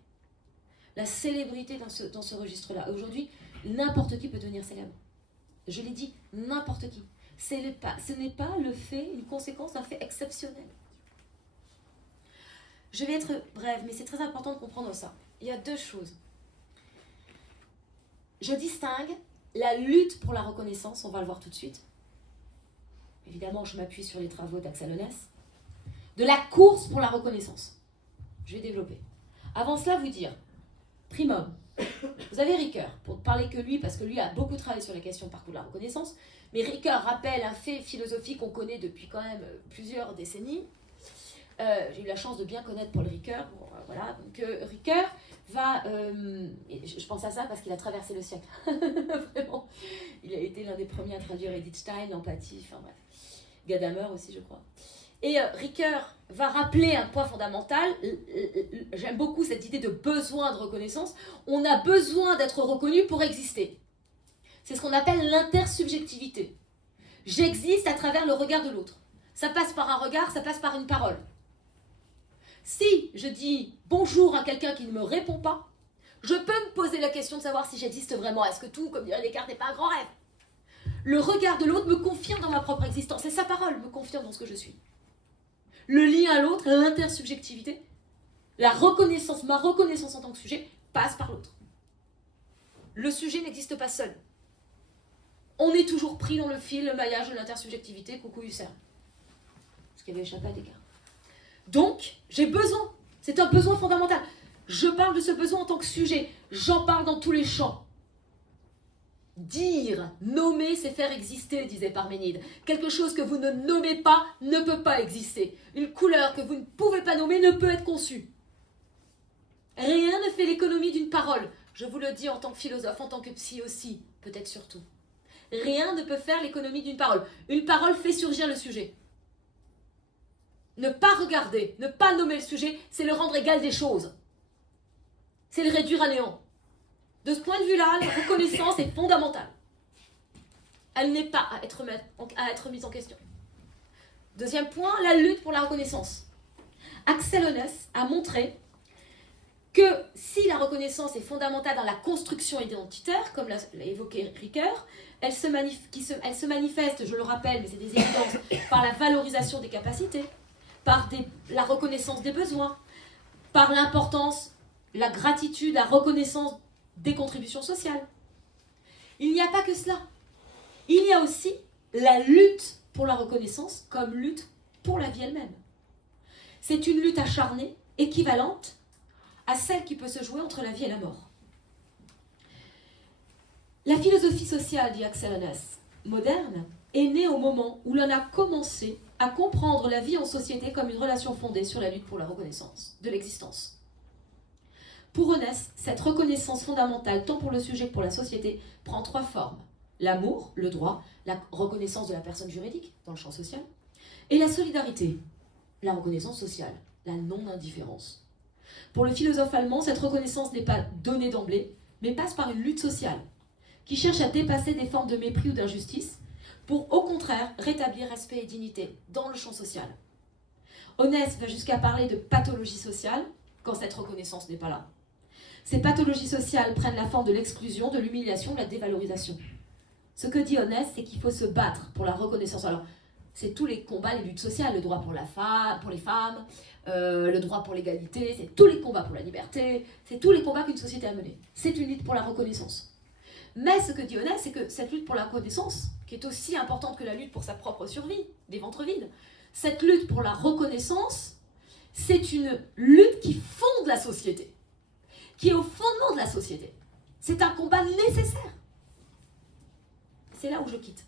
la célébrité dans ce registre-là. Aujourd'hui, n'importe qui peut devenir célèbre. Je l'ai dit, n'importe qui. Ce n'est pas le fait, une conséquence d'un fait exceptionnel. Je vais être brève, mais c'est très important de comprendre ça. Il y a deux choses. Je distingue la lutte pour la reconnaissance, on va le voir tout de suite. Évidemment, je m'appuie sur les travaux d'Axel Honneth, de la course pour la reconnaissance. Je vais développer. Avant cela, vous dire, primum, vous avez Ricoeur, pour ne parler que lui, parce que lui a beaucoup travaillé sur la question parcours de la reconnaissance, mais Ricoeur rappelle un fait philosophique qu'on connaît depuis quand même plusieurs décennies. J'ai eu la chance de bien connaître Paul Ricoeur. Bon, voilà. Donc Ricoeur va... je pense à ça parce qu'il a traversé le siècle. Vraiment. Il a été l'un des premiers à traduire Edith Stein, l'empathie, enfin bref. Gadamer aussi, je crois. Et Ricoeur va rappeler un point fondamental. J'aime beaucoup cette idée de besoin de reconnaissance. On a besoin d'être reconnu pour exister. C'est ce qu'on appelle l'intersubjectivité. J'existe à travers le regard de l'autre. Ça passe par un regard, ça passe par une parole. Si je dis bonjour à quelqu'un qui ne me répond pas, je peux me poser la question de savoir si j'existe vraiment. Est-ce que tout, comme dirait Descartes, n'est pas un grand rêve? Le regard de l'autre me confirme dans ma propre existence et sa parole me confirme dans ce que je suis. Le lien à l'autre, l'intersubjectivité, la reconnaissance, ma reconnaissance en tant que sujet, passe par l'autre. Le sujet n'existe pas seul. On est toujours pris dans le fil, le maillage de l'intersubjectivité, coucou Husserl. Ce qui avait échappé à Descartes. Donc, j'ai besoin. C'est un besoin fondamental. Je parle de ce besoin en tant que sujet. J'en parle dans tous les champs. Dire, nommer, c'est faire exister, disait Parménide. Quelque chose que vous ne nommez pas ne peut pas exister. Une couleur que vous ne pouvez pas nommer ne peut être conçue. Rien ne fait l'économie d'une parole. Je vous le dis en tant que philosophe, en tant que psy aussi, peut-être surtout. Rien ne peut faire l'économie d'une parole. Une parole fait surgir le sujet. Ne pas regarder, ne pas nommer le sujet, c'est le rendre égal des choses. c'est le réduire à néant. De ce point de vue-là, la reconnaissance est fondamentale. Elle n'est pas à être mise en question. Deuxième point, la lutte pour la reconnaissance. Axel Honneth a montré que si la reconnaissance est fondamentale dans la construction identitaire, comme l'a évoqué Ricoeur, elle se manifeste, je le rappelle, mais c'est des évidences, par la valorisation des capacités, par la reconnaissance des besoins, par l'importance, la gratitude, la reconnaissance des contributions sociales. Il n'y a pas que cela. Il y a aussi la lutte pour la reconnaissance comme lutte pour la vie elle-même. C'est une lutte acharnée, équivalente à celle qui peut se jouer entre la vie et la mort. La philosophie sociale, dit Axel Honneth, moderne, est née au moment où l'on a commencé à comprendre la vie en société comme une relation fondée sur la lutte pour la reconnaissance de l'existence. Pour Honneth, cette reconnaissance fondamentale, tant pour le sujet que pour la société, prend trois formes. L'amour, le droit, la reconnaissance de la personne juridique dans le champ social, et la solidarité, la reconnaissance sociale, la non-indifférence. Pour le philosophe allemand, cette reconnaissance n'est pas donnée d'emblée, mais passe par une lutte sociale, qui cherche à dépasser des formes de mépris ou d'injustice, pour au contraire rétablir respect et dignité dans le champ social. Honneth va jusqu'à parler de pathologie sociale, quand cette reconnaissance n'est pas là. Ces pathologies sociales prennent la forme de l'exclusion, de l'humiliation, de la dévalorisation. Ce que dit Honneth, c'est qu'il faut se battre pour la reconnaissance. Alors, c'est tous les combats, les luttes sociales, le droit pour les femmes, le droit pour l'égalité, c'est tous les combats pour la liberté, c'est tous les combats qu'une société a menés. C'est une lutte pour la reconnaissance. Mais ce que dit Honneth, c'est que cette lutte pour la reconnaissance, qui est aussi importante que la lutte pour sa propre survie, des ventres vides, cette lutte pour la reconnaissance, c'est une lutte qui fonde la société, qui est au fondement de la société. C'est un combat nécessaire. C'est là où je quitte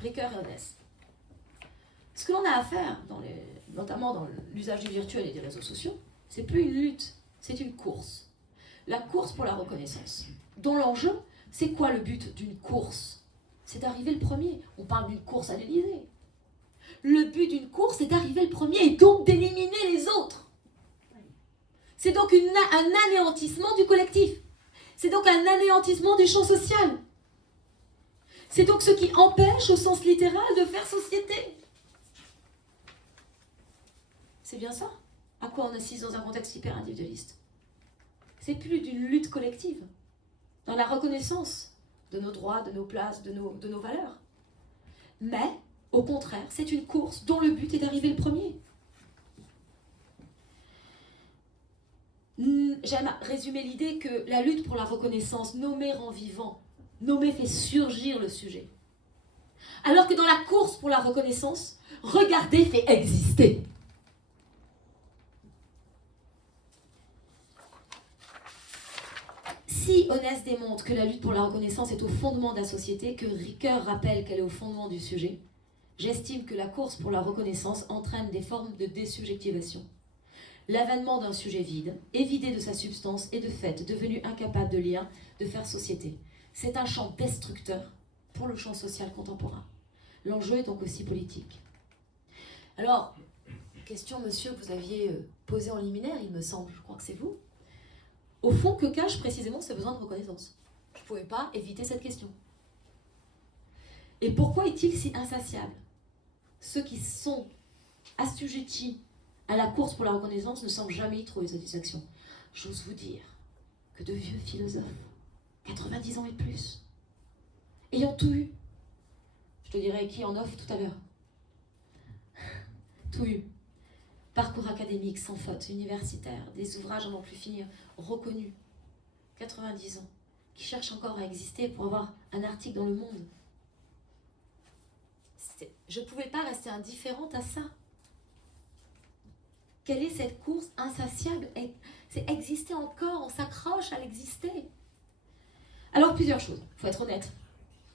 Ricoeur et Honneth. Ce que l'on a à faire, notamment dans l'usage du virtuel et des réseaux sociaux, c'est plus une lutte, c'est une course. La course pour la reconnaissance, dont l'enjeu, c'est quoi le but d'une course? C'est d'arriver le premier. On parle d'une course à l'Élysée. Le but d'une course, c'est d'arriver le premier et donc d'éliminer les autres. C'est donc un anéantissement du collectif. C'est donc un anéantissement du champ social. C'est donc ce qui empêche, au sens littéral, de faire société. C'est bien ça à quoi on assiste dans un contexte hyper individualiste. C'est plus d'une lutte collective, dans la reconnaissance de nos droits, de nos places, de nos valeurs. Mais, au contraire, c'est une course dont le but est d'arriver le premier. J'aime résumer l'idée que la lutte pour la reconnaissance, nommer rend vivant, nommer fait surgir le sujet. Alors que dans la course pour la reconnaissance, regarder fait exister. Si Honneth démontre que la lutte pour la reconnaissance est au fondement de la société, que Ricoeur rappelle qu'elle est au fondement du sujet, j'estime que la course pour la reconnaissance entraîne des formes de désubjectivation. L'avènement d'un sujet vide, évidé de sa substance et de fait devenu incapable de lien, de faire société. C'est un champ destructeur pour le champ social contemporain. L'enjeu est donc aussi politique. Alors, question, monsieur, que vous aviez posée en liminaire, il me semble, je crois que c'est vous. Au fond, que cache précisément ce besoin de reconnaissance? Je ne pouvais pas éviter cette question. Et pourquoi est-il si insatiable? Ceux qui sont assujettis à la course pour la reconnaissance ne semblent jamais y trouver satisfaction. J'ose vous dire que de vieux philosophes, 90 ans et plus, ayant tout eu, je te dirai qui en offre tout à l'heure, tout eu, parcours académique sans faute, universitaire, des ouvrages à n'en plus finir, reconnus, 90 ans, qui cherchent encore à exister pour avoir un article dans Le Monde. Je ne pouvais pas rester indifférente à ça. Quelle est cette course insatiable? C'est exister encore, on s'accroche à l'exister. Alors plusieurs choses, il faut être honnête.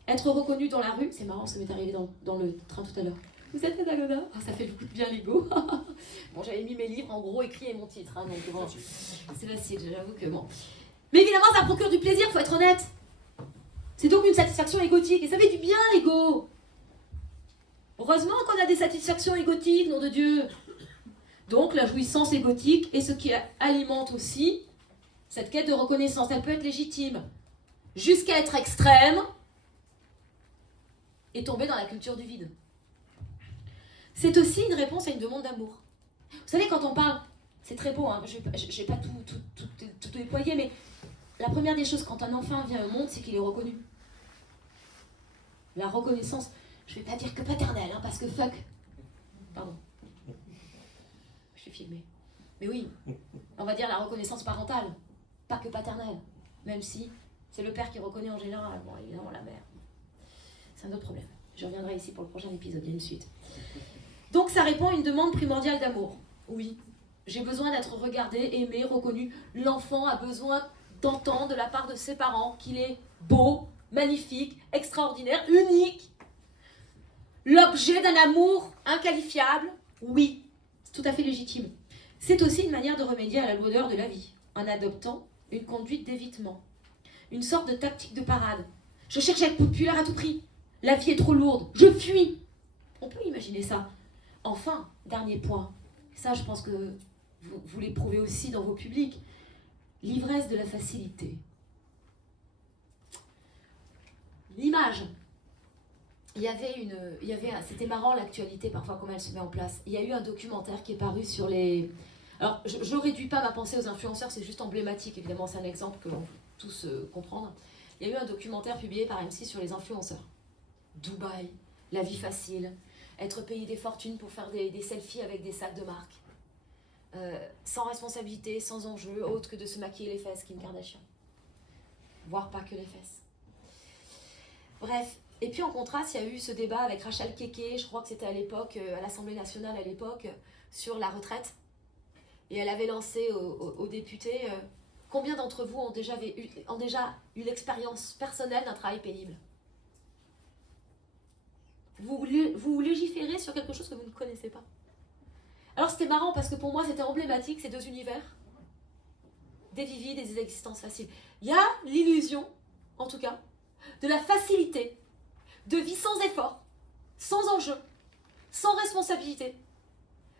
Être reconnu dans la rue, c'est marrant, ça m'est arrivé dans le train tout à l'heure. Vous êtes Dalgona? Oh, ça fait beaucoup de bien l'ego. Bon, j'avais mis mes livres en gros écrits et mon titre, hein, donc bon, c'est facile, j'avoue que bon. Mais évidemment, ça procure du plaisir, il faut être honnête. C'est donc une satisfaction égotique, et ça fait du bien l'ego. Heureusement qu'on a des satisfactions égotiques, nom de Dieu. Donc la jouissance égotique est ce qui alimente aussi Cette quête de reconnaissance, elle peut être légitime, jusqu'à être extrême et tomber dans la culture du vide. C'est aussi une réponse à une demande d'amour. Vous savez, quand on parle, c'est très beau, hein, je ne vais pas tout déployer, mais la première des choses, quand un enfant vient au monde, c'est qu'il est reconnu. La reconnaissance, je ne vais pas dire que paternelle, hein, parce que fuck. Pardon. Je suis filmée. Mais oui, on va dire la reconnaissance parentale, pas que paternelle. Même si c'est le père qui reconnaît en général, bon, évidemment la mère. C'est un autre problème. Je reviendrai ici pour le prochain épisode, il y a une suite. Donc ça répond à une demande primordiale d'amour. Oui, j'ai besoin d'être regardé, aimé, reconnu. L'enfant a besoin d'entendre de la part de ses parents qu'il est beau, magnifique, extraordinaire, unique. L'objet d'un amour inqualifiable. Oui, c'est tout à fait légitime. C'est aussi une manière de remédier à la lourdeur de la vie, en adoptant une conduite d'évitement. Une sorte de tactique de parade. Je cherche à être populaire à tout prix. La vie est trop lourde. Je fuis. On peut imaginer ça. Enfin, dernier point. Ça, je pense que vous l'éprouvez aussi dans vos publics. L'ivresse de la facilité. L'image. C'était marrant l'actualité parfois, comment elle se met en place. Il y a eu un documentaire qui est paru sur les... Alors, je ne réduis pas ma pensée aux influenceurs, c'est juste emblématique, évidemment, c'est un exemple que l'on peut tous comprendre. Il y a eu un documentaire publié par M6 sur les influenceurs. Dubaï, la vie facile, être payé des fortunes pour faire des selfies avec des sacs de marque. Sans responsabilité, sans enjeu, autre que de se maquiller les fesses, Kim Kardashian. Voire pas que les fesses. Bref, et puis en contraste, il y a eu ce débat avec Rachel Keke, je crois que c'était à l'époque, à l'Assemblée nationale à l'époque, sur la retraite. Et elle avait lancé aux députés, combien d'entre vous ont déjà eu l'expérience personnelle d'un travail pénible ? Vous légiférez sur quelque chose que vous ne connaissez pas. Alors c'était marrant parce que pour moi c'était emblématique, ces deux univers, des vies vides et des existences faciles. Il y a l'illusion, en tout cas, de la facilité, de vie sans effort, sans enjeu, sans responsabilité,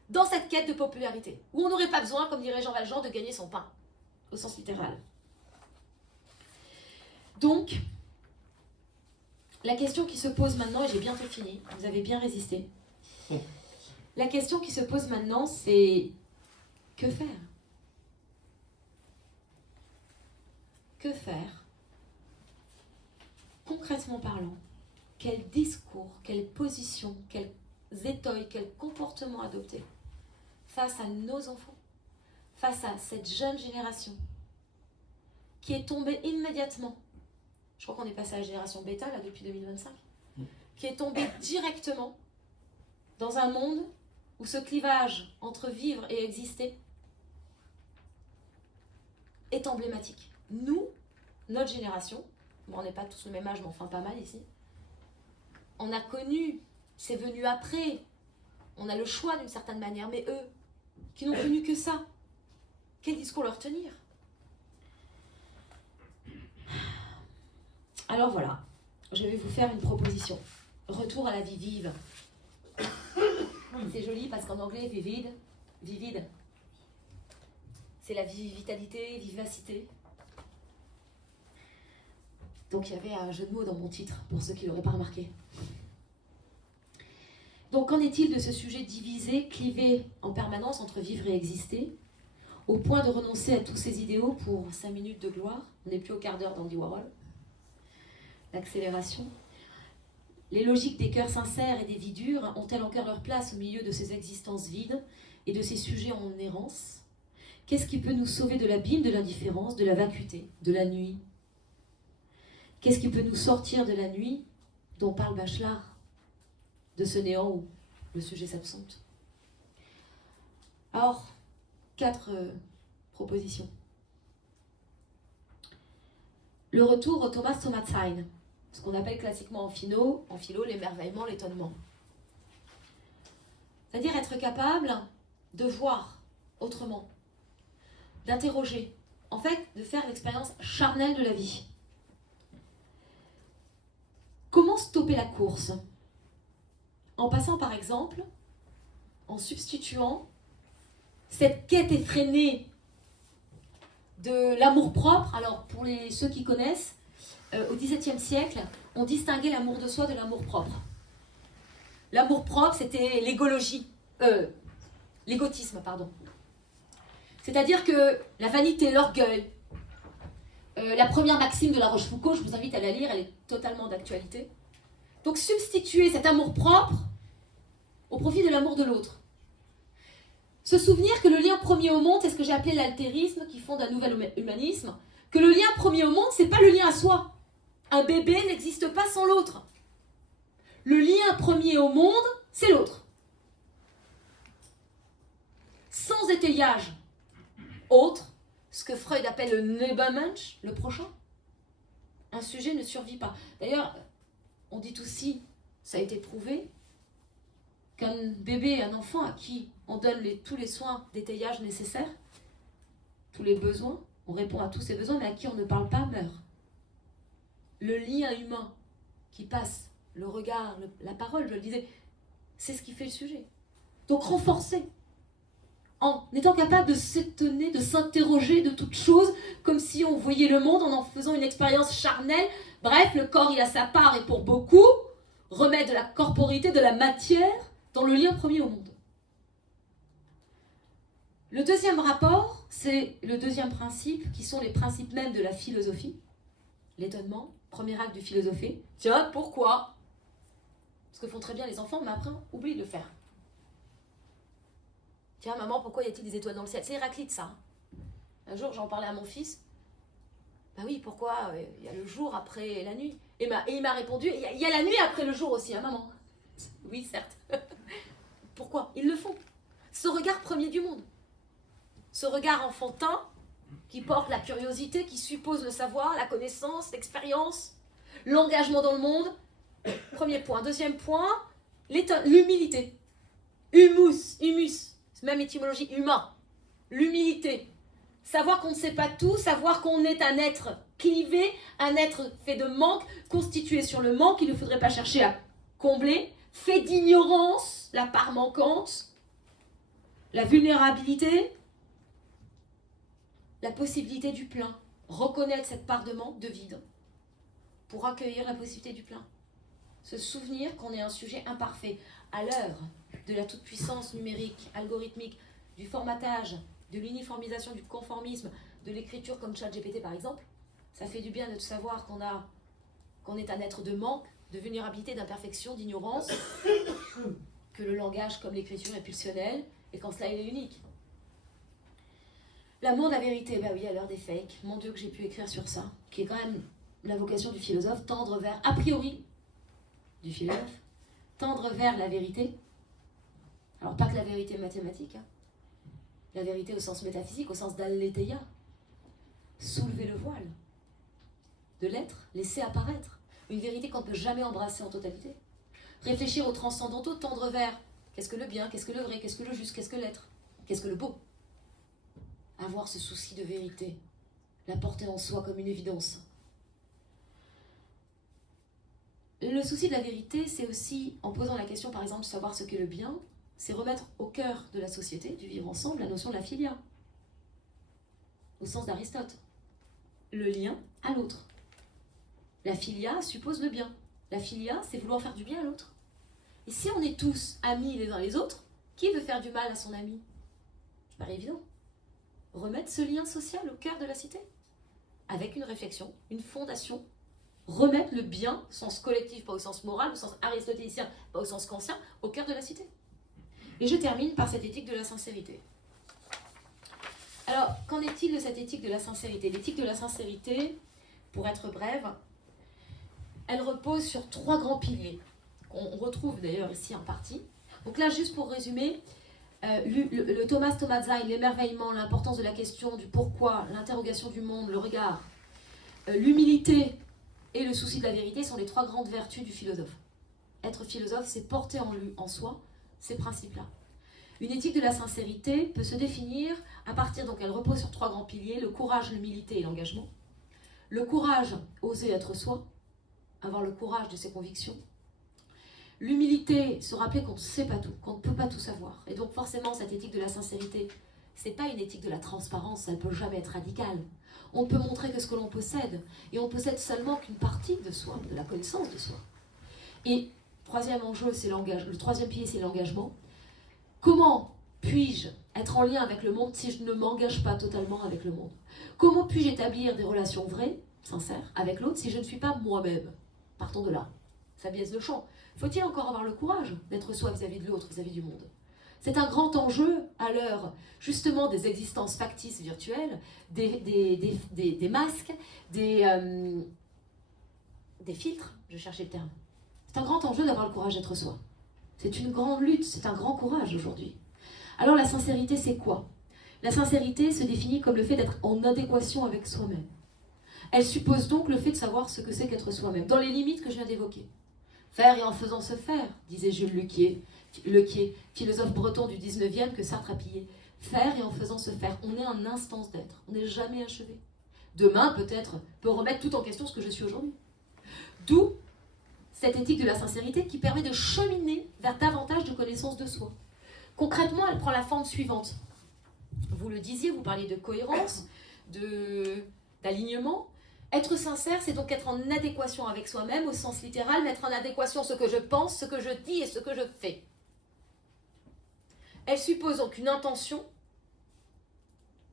dans cette quête de popularité, où on n'aurait pas besoin, comme dirait Jean Valjean, de gagner son pain, au sens littéral. Donc, la question qui se pose maintenant, et j'ai bientôt fini, vous avez bien résisté, la question qui se pose maintenant, c'est que faire ? Que faire ? Concrètement parlant, quel discours, quelle position, quels étoiles, quel comportement adopter face à nos enfants, face à cette jeune génération qui est tombée immédiatement, je crois qu'on est passé à la génération bêta là depuis 2025, qui est tombée directement dans un monde où ce clivage entre vivre et exister est emblématique. Nous, notre génération, bon, on n'est pas tous le même âge, mais enfin pas mal ici, on a connu, c'est venu après, on a le choix d'une certaine manière, mais eux, qui n'ont connu que ça, quel discours leur tenir ? Alors voilà, je vais vous faire une proposition. Retour à la vie vive. C'est joli parce qu'en anglais, vivide, c'est la vitalité, vivacité. Donc il y avait un jeu de mots dans mon titre, pour ceux qui ne l'auraient pas remarqué. Donc qu'en est-il de ce sujet divisé, clivé en permanence entre vivre et exister, au point de renoncer à tous ces idéaux pour 5 minutes de gloire ? On n'est plus au quart d'heure d'Andy Warhol. L'accélération. Les logiques des cœurs sincères et des vies dures ont-elles encore leur place au milieu de ces existences vides et de ces sujets en errance ? Qu'est-ce qui peut nous sauver de l'abîme, de l'indifférence, de la vacuité, de la nuit ? Qu'est-ce qui peut nous sortir de la nuit dont parle Bachelard ? De ce néant où le sujet s'absente. Alors, 4 propositions. Le retour au Thomas Sign, ce qu'on appelle classiquement en philo l'émerveillement, l'étonnement. C'est-à-dire être capable de voir autrement, d'interroger, en fait, de faire l'expérience charnelle de la vie. Comment stopper la course ? En passant par exemple, en substituant cette quête effrénée de l'amour-propre. Alors, pour ceux qui connaissent, au XVIIe siècle, on distinguait l'amour de soi de l'amour-propre. L'amour-propre, c'était l'égotisme, pardon. C'est-à-dire que la vanité, l'orgueil, la première maxime de La Rochefoucauld, je vous invite à la lire, elle est totalement d'actualité. Donc, substituer cet amour-propre au profit de l'amour de l'autre. Se souvenir que le lien premier au monde, c'est ce que j'ai appelé l'altérisme, qui fonde un nouvel humanisme, que le lien premier au monde, c'est pas le lien à soi. Un bébé n'existe pas sans l'autre. Le lien premier au monde, c'est l'autre. Sans étayage autre, ce que Freud appelle le Nebenmensch, le prochain, un sujet ne survit pas. D'ailleurs, on dit aussi, ça a été prouvé, qu'un bébé, un enfant à qui on donne tous les soins d'étayage nécessaires, tous les besoins, on répond à tous ses besoins, mais à qui on ne parle pas, meurt. Le lien humain qui passe, le regard, la parole, je le disais, c'est ce qui fait le sujet. Donc renforcer, en étant capable de s'étonner, de s'interroger de toutes choses, comme si on voyait le monde en faisant une expérience charnelle. Bref, le corps y a sa part, et pour beaucoup, remettre de la corporité, de la matière, dans le lien premier au monde. Le deuxième rapport, c'est le deuxième principe, qui sont les principes mêmes de la philosophie. L'étonnement, premier acte de philosophie. Tiens, pourquoi? Ce que font très bien les enfants, mais après, oublient de le faire. Tiens, maman, pourquoi y a-t-il des étoiles dans le ciel? C'est Héraclite, ça. Un jour, j'en parlais à mon fils. Bah oui, pourquoi? Il y a le jour après la nuit. Et il m'a répondu, il y a la nuit après le jour aussi, hein, maman? Oui, certes. Pourquoi? Ils le font. Ce regard premier du monde. Ce regard enfantin qui porte la curiosité, qui suppose le savoir, la connaissance, l'expérience, l'engagement dans le monde. Premier point. Deuxième point, l'humilité. Humus, même étymologie, humain. L'humilité. Savoir qu'on ne sait pas tout, savoir qu'on est un être clivé, un être fait de manque, constitué sur le manque, qu'il ne faudrait pas chercher à combler, fait d'ignorance, la part manquante, la vulnérabilité, la possibilité du plein. Reconnaître cette part de manque, de vide, pour accueillir la possibilité du plein. Se souvenir qu'on est un sujet imparfait. À l'heure de la toute-puissance numérique, algorithmique, du formatage, de l'uniformisation, du conformisme, de l'écriture comme ChatGPT par exemple, ça fait du bien de savoir qu'on est un être de manque, de vulnérabilité, d'imperfection, d'ignorance, que le langage comme l'écriture est pulsionnel, et qu'en cela il est unique. L'amour de la vérité, bah oui, à l'heure des fakes, mon Dieu que j'ai pu écrire sur ça, qui est quand même la vocation du philosophe, tendre vers, a priori, du philosophe, tendre vers la vérité. Alors pas que la vérité mathématique, hein. La vérité au sens métaphysique, au sens d'aletheia. Soulever le voile de l'être, laisser apparaître une vérité qu'on ne peut jamais embrasser en totalité. Réfléchir aux transcendantaux, tendre vers qu'est-ce que le bien, qu'est-ce que le vrai, qu'est-ce que le juste, qu'est-ce que l'être, qu'est-ce que le beau. Avoir ce souci de vérité, la porter en soi comme une évidence. Le souci de la vérité, c'est aussi, en posant la question par exemple de savoir ce qu'est le bien, c'est remettre au cœur de la société, du vivre ensemble, la notion de la philia, au sens d'Aristote. Le lien à l'autre. La philia suppose le bien. La philia, c'est vouloir faire du bien à l'autre. Et si on est tous amis les uns les autres, qui veut faire du mal à son ami? Ça paraît évident. Remettre ce lien social au cœur de la cité, avec une réflexion, une fondation. Remettre le bien, au sens collectif, pas au sens moral, au sens aristotélicien, pas au sens kantien, au cœur de la cité. Et je termine par cette éthique de la sincérité. Alors, qu'en est-il de cette éthique de la sincérité? L'éthique de la sincérité, pour être brève, elle repose sur 3 grands piliers, qu'on retrouve d'ailleurs ici en partie. Donc là, juste pour résumer, le Thomas Zayn, l'émerveillement, l'importance de la question, du pourquoi, l'interrogation du monde, le regard, l'humilité et le souci de la vérité sont les 3 grandes vertus du philosophe. Être philosophe, c'est porter en soi ces principes-là. Une éthique de la sincérité peut se définir à partir, donc elle repose sur 3 grands piliers, le courage, l'humilité et l'engagement. Le courage, oser être soi, avoir le courage de ses convictions. L'humilité, se rappeler qu'on ne sait pas tout, qu'on ne peut pas tout savoir. Et donc forcément, cette éthique de la sincérité c'est pas une éthique de la transparence, ça ne peut jamais être radical. On ne peut montrer que ce que l'on possède, et on possède seulement qu'une partie de soi, de la connaissance de soi. Et troisième enjeu, c'est le troisième pilier, c'est l'engagement. Comment puis-je être en lien avec le monde si je ne m'engage pas totalement avec le monde? Comment puis-je établir des relations vraies, sincères, avec l'autre si je ne suis pas moi-même? Partons de là. Ça biaise le champ. Faut-il encore avoir le courage d'être soi vis-à-vis de l'autre, vis-à-vis du monde? C'est un grand enjeu à l'heure justement des existences factices virtuelles, des masques, des filtres, je cherchais le terme. C'est un grand enjeu d'avoir le courage d'être soi. C'est une grande lutte, c'est un grand courage aujourd'hui. Alors la sincérité, c'est quoi? La sincérité se définit comme le fait d'être en adéquation avec soi-même. Elle suppose donc le fait de savoir ce que c'est qu'être soi-même, dans les limites que je viens d'évoquer. Faire et en faisant se faire, disait Jules Lequier, philosophe breton du 19e que Sartre a pillé. Faire et en faisant se faire. On est en instance d'être, on n'est jamais achevé. Demain, peut-être, peut remettre tout en question ce que je suis aujourd'hui. D'où cette éthique de la sincérité qui permet de cheminer vers davantage de connaissance de soi. Concrètement, elle prend la forme suivante. Vous le disiez, vous parliez de cohérence, d'alignement. Être sincère, c'est donc être en adéquation avec soi-même, au sens littéral, mettre en adéquation ce que je pense, ce que je dis et ce que je fais. Elle suppose donc une intention,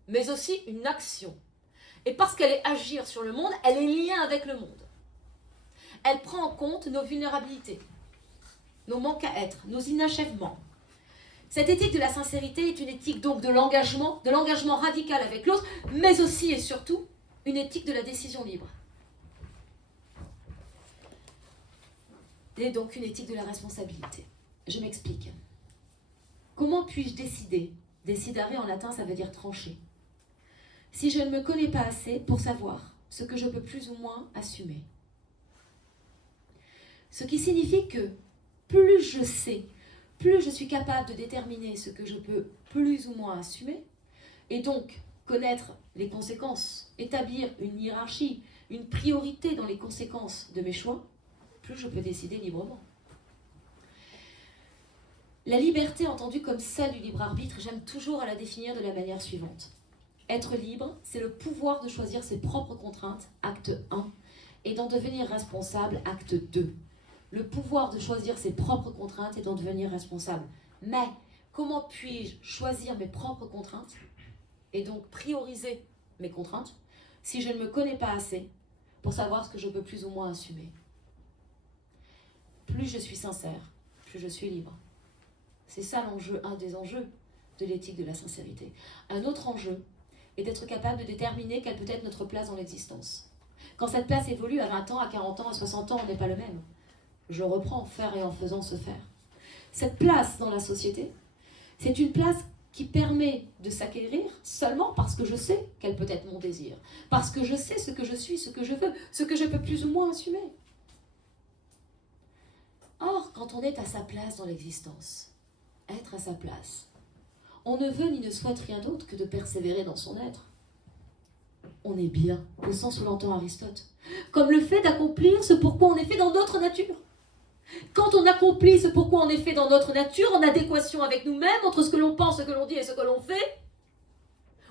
mais aussi une action. Et parce qu'elle est agir sur le monde, elle est lien avec le monde. Elle prend en compte nos vulnérabilités, nos manques à être, nos inachèvements. Cette éthique de la sincérité est une éthique donc de l'engagement radical avec l'autre, mais aussi et surtout une éthique de la décision libre. Et donc une éthique de la responsabilité. Je m'explique. Comment puis-je décider? Décidere en latin, ça veut dire trancher. Si je ne me connais pas assez pour savoir ce que je peux plus ou moins assumer. Ce qui signifie que plus je sais, plus je suis capable de déterminer ce que je peux plus ou moins assumer, et donc connaître les conséquences, établir une hiérarchie, une priorité dans les conséquences de mes choix, plus je peux décider librement. La liberté entendue comme celle du libre arbitre, j'aime toujours à la définir de la manière suivante. Être libre, c'est le pouvoir de choisir ses propres contraintes, acte 1, et d'en devenir responsable, acte 2. Le pouvoir de choisir ses propres contraintes et d'en devenir responsable. Mais comment puis-je choisir mes propres contraintes et donc prioriser mes contraintes si je ne me connais pas assez pour savoir ce que je peux plus ou moins assumer? Plus je suis sincère, plus je suis libre. C'est ça l'enjeu, un des enjeux de l'éthique de la sincérité. Un autre enjeu est d'être capable de déterminer quelle peut être notre place dans l'existence. Quand cette place évolue à 20 ans, à 40 ans, à 60 ans, on n'est pas le même. Je reprends faire et en faisant se faire. Cette place dans la société, c'est une place qui permet de s'acquérir seulement parce que je sais quel peut être mon désir, parce que je sais ce que je suis, ce que je veux, ce que je peux plus ou moins assumer. Or, quand on est à sa place dans l'existence, être à sa place, on ne veut ni ne souhaite rien d'autre que de persévérer dans son être. On est bien, au sens où l'entend Aristote, comme le fait d'accomplir ce pourquoi on est fait dans notre nature. Quand on accomplit ce pourquoi on est fait dans notre nature, en adéquation avec nous-mêmes, entre ce que l'on pense, ce que l'on dit et ce que l'on fait,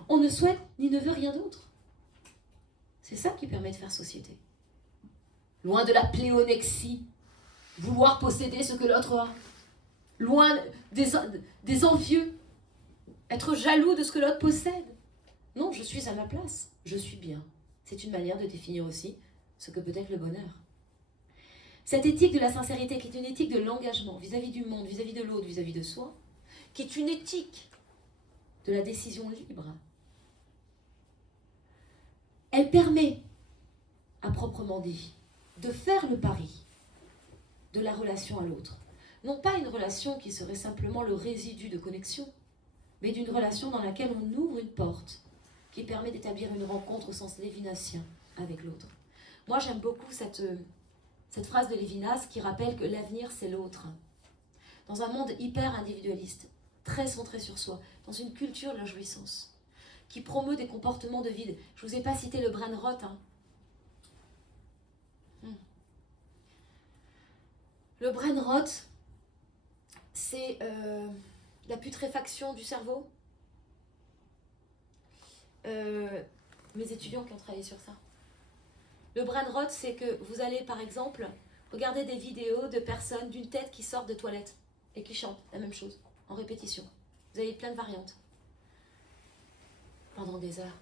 on ne souhaite ni ne veut rien d'autre. C'est ça qui permet de faire société. Loin de la pléonexie, vouloir posséder ce que l'autre a. Loin des envieux, être jaloux de ce que l'autre possède. Non, je suis à ma place, je suis bien. C'est une manière de définir aussi ce que peut être le bonheur. Cette éthique de la sincérité, qui est une éthique de l'engagement vis-à-vis du monde, vis-à-vis de l'autre, vis-à-vis de soi, qui est une éthique de la décision libre, elle permet, à proprement dit, de faire le pari de la relation à l'autre. Non pas une relation qui serait simplement le résidu de connexion, mais d'une relation dans laquelle on ouvre une porte qui permet d'établir une rencontre au sens lévinassien avec l'autre. Moi, j'aime beaucoup cette phrase de Lévinas qui rappelle que l'avenir, c'est l'autre. Dans un monde hyper individualiste, très centré sur soi, dans une culture de la jouissance, qui promeut des comportements de vide. Je ne vous ai pas cité le brain rot. Le brain rot, c'est la putréfaction du cerveau. mes étudiants qui ont travaillé sur ça. Le brain rot, c'est que vous allez, par exemple, regarder des vidéos de personnes d'une tête qui sortent de toilettes et qui chantent la même chose, en répétition. Vous avez plein de variantes. Pendant des heures.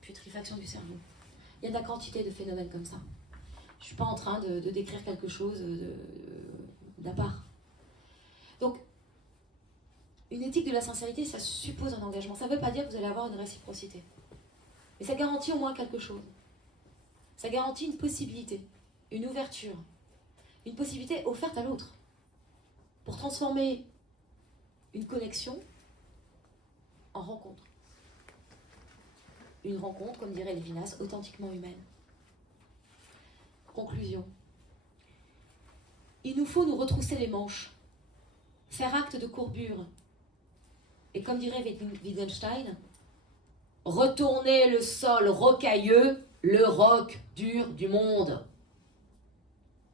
Putréfaction du cerveau. Il y a de la quantité de phénomènes comme ça. Je ne suis pas en train de décrire quelque chose d'à part. Donc, une éthique de la sincérité, ça suppose un engagement. Ça ne veut pas dire que vous allez avoir une réciprocité. Mais ça garantit au moins quelque chose. Ça garantit une possibilité, une ouverture, une possibilité offerte à l'autre pour transformer une connexion en rencontre. Une rencontre, comme dirait Lévinas, authentiquement humaine. Conclusion. Il nous faut nous retrousser les manches, faire acte de courbure. Et comme dirait Wittgenstein, retourner le sol rocailleux, le roc dur du monde.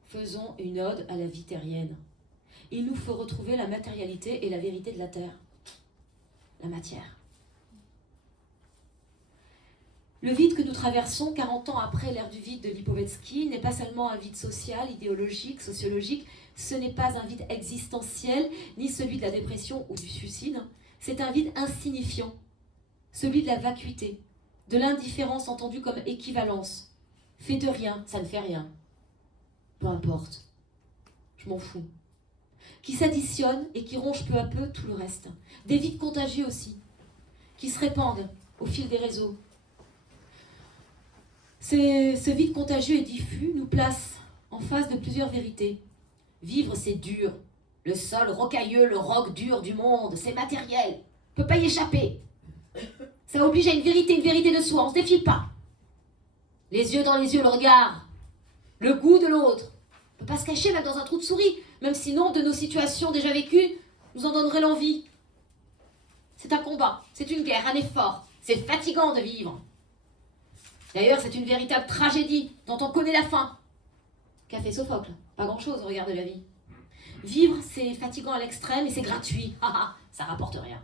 Faisons une ode à la vie terrienne. Il nous faut retrouver la matérialité et la vérité de la terre. La matière. Le vide que nous traversons 40 ans après l'ère du vide de Lipovetsky n'est pas seulement un vide social, idéologique, sociologique, ce n'est pas un vide existentiel, ni celui de la dépression ou du suicide, c'est un vide insignifiant, celui de la vacuité, de l'indifférence entendue comme équivalence. Fait de rien, ça ne fait rien. Peu importe, je m'en fous. Qui s'additionne et qui ronge peu à peu tout le reste. Des vides contagieux aussi, qui se répandent au fil des réseaux. Ce vide contagieux et diffus nous place en face de plusieurs vérités. Vivre, c'est dur. Le sol rocailleux, le roc dur du monde, c'est matériel. On ne peut pas y échapper. Ça oblige à une vérité de soi, on ne se défile pas. Les yeux dans les yeux, le regard, le goût de l'autre. On ne peut pas se cacher même dans un trou de souris, même si nombre de nos situations déjà vécues nous en donneraient l'envie. C'est un combat, c'est une guerre, un effort. C'est fatigant de vivre. D'ailleurs, c'est une véritable tragédie dont on connaît la fin. Qu'a fait Sophocle? Pas grand-chose au regard de la vie. Vivre, c'est fatigant à l'extrême et c'est gratuit. Ça rapporte rien.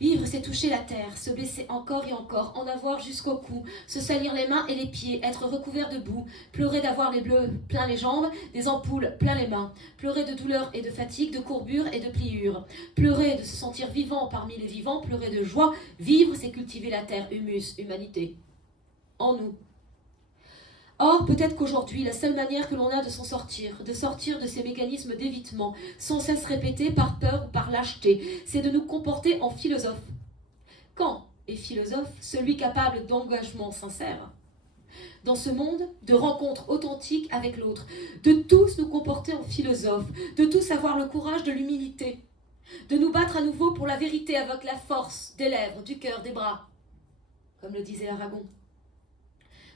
Vivre, c'est toucher la terre, se blesser encore et encore, en avoir jusqu'au cou, se salir les mains et les pieds, être recouvert de boue, pleurer d'avoir les bleus plein les jambes, des ampoules plein les mains, pleurer de douleur et de fatigue, de courbure et de pliure, pleurer de se sentir vivant parmi les vivants, pleurer de joie. Vivre, c'est cultiver la terre, humus, humanité, en nous. Or, peut-être qu'aujourd'hui, la seule manière que l'on a de s'en sortir, de sortir de ces mécanismes d'évitement, sans cesse répétés par peur ou par lâcheté, c'est de nous comporter en philosophe. Quand est philosophe celui capable d'engagement sincère? Dans ce monde de rencontres authentiques avec l'autre, de tous nous comporter en philosophe, de tous avoir le courage de l'humilité, de nous battre à nouveau pour la vérité avec la force des lèvres, du cœur, des bras, comme le disait Aragon.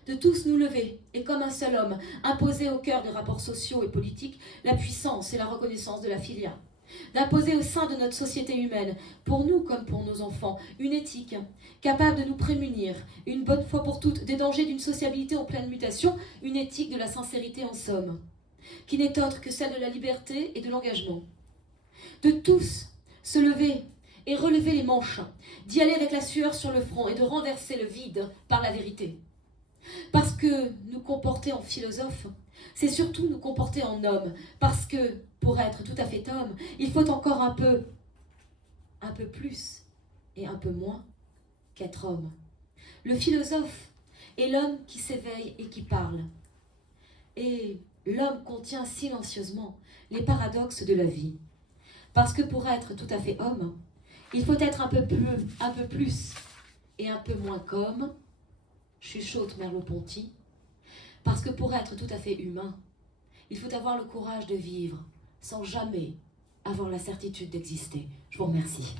De tous nous lever, et comme un seul homme, imposer au cœur des rapports sociaux et politiques la puissance et la reconnaissance de la filia. D'imposer au sein de notre société humaine, pour nous comme pour nos enfants, une éthique capable de nous prémunir, une bonne fois pour toutes, des dangers d'une sociabilité en pleine mutation, une éthique de la sincérité en somme, qui n'est autre que celle de la liberté et de l'engagement. De tous se lever et relever les manches, d'y aller avec la sueur sur le front et de renverser le vide par la vérité. Parce que nous comporter en philosophe, c'est surtout nous comporter en homme. Parce que, pour être tout à fait homme, il faut encore un peu plus et un peu moins qu'être homme. Le philosophe est l'homme qui s'éveille et qui parle. Et l'homme contient silencieusement les paradoxes de la vie. Parce que pour être tout à fait homme, il faut être un peu plus et un peu moins qu'homme, chuchote Merleau-Ponty, parce que pour être tout à fait humain, il faut avoir le courage de vivre sans jamais avoir la certitude d'exister. Je vous remercie.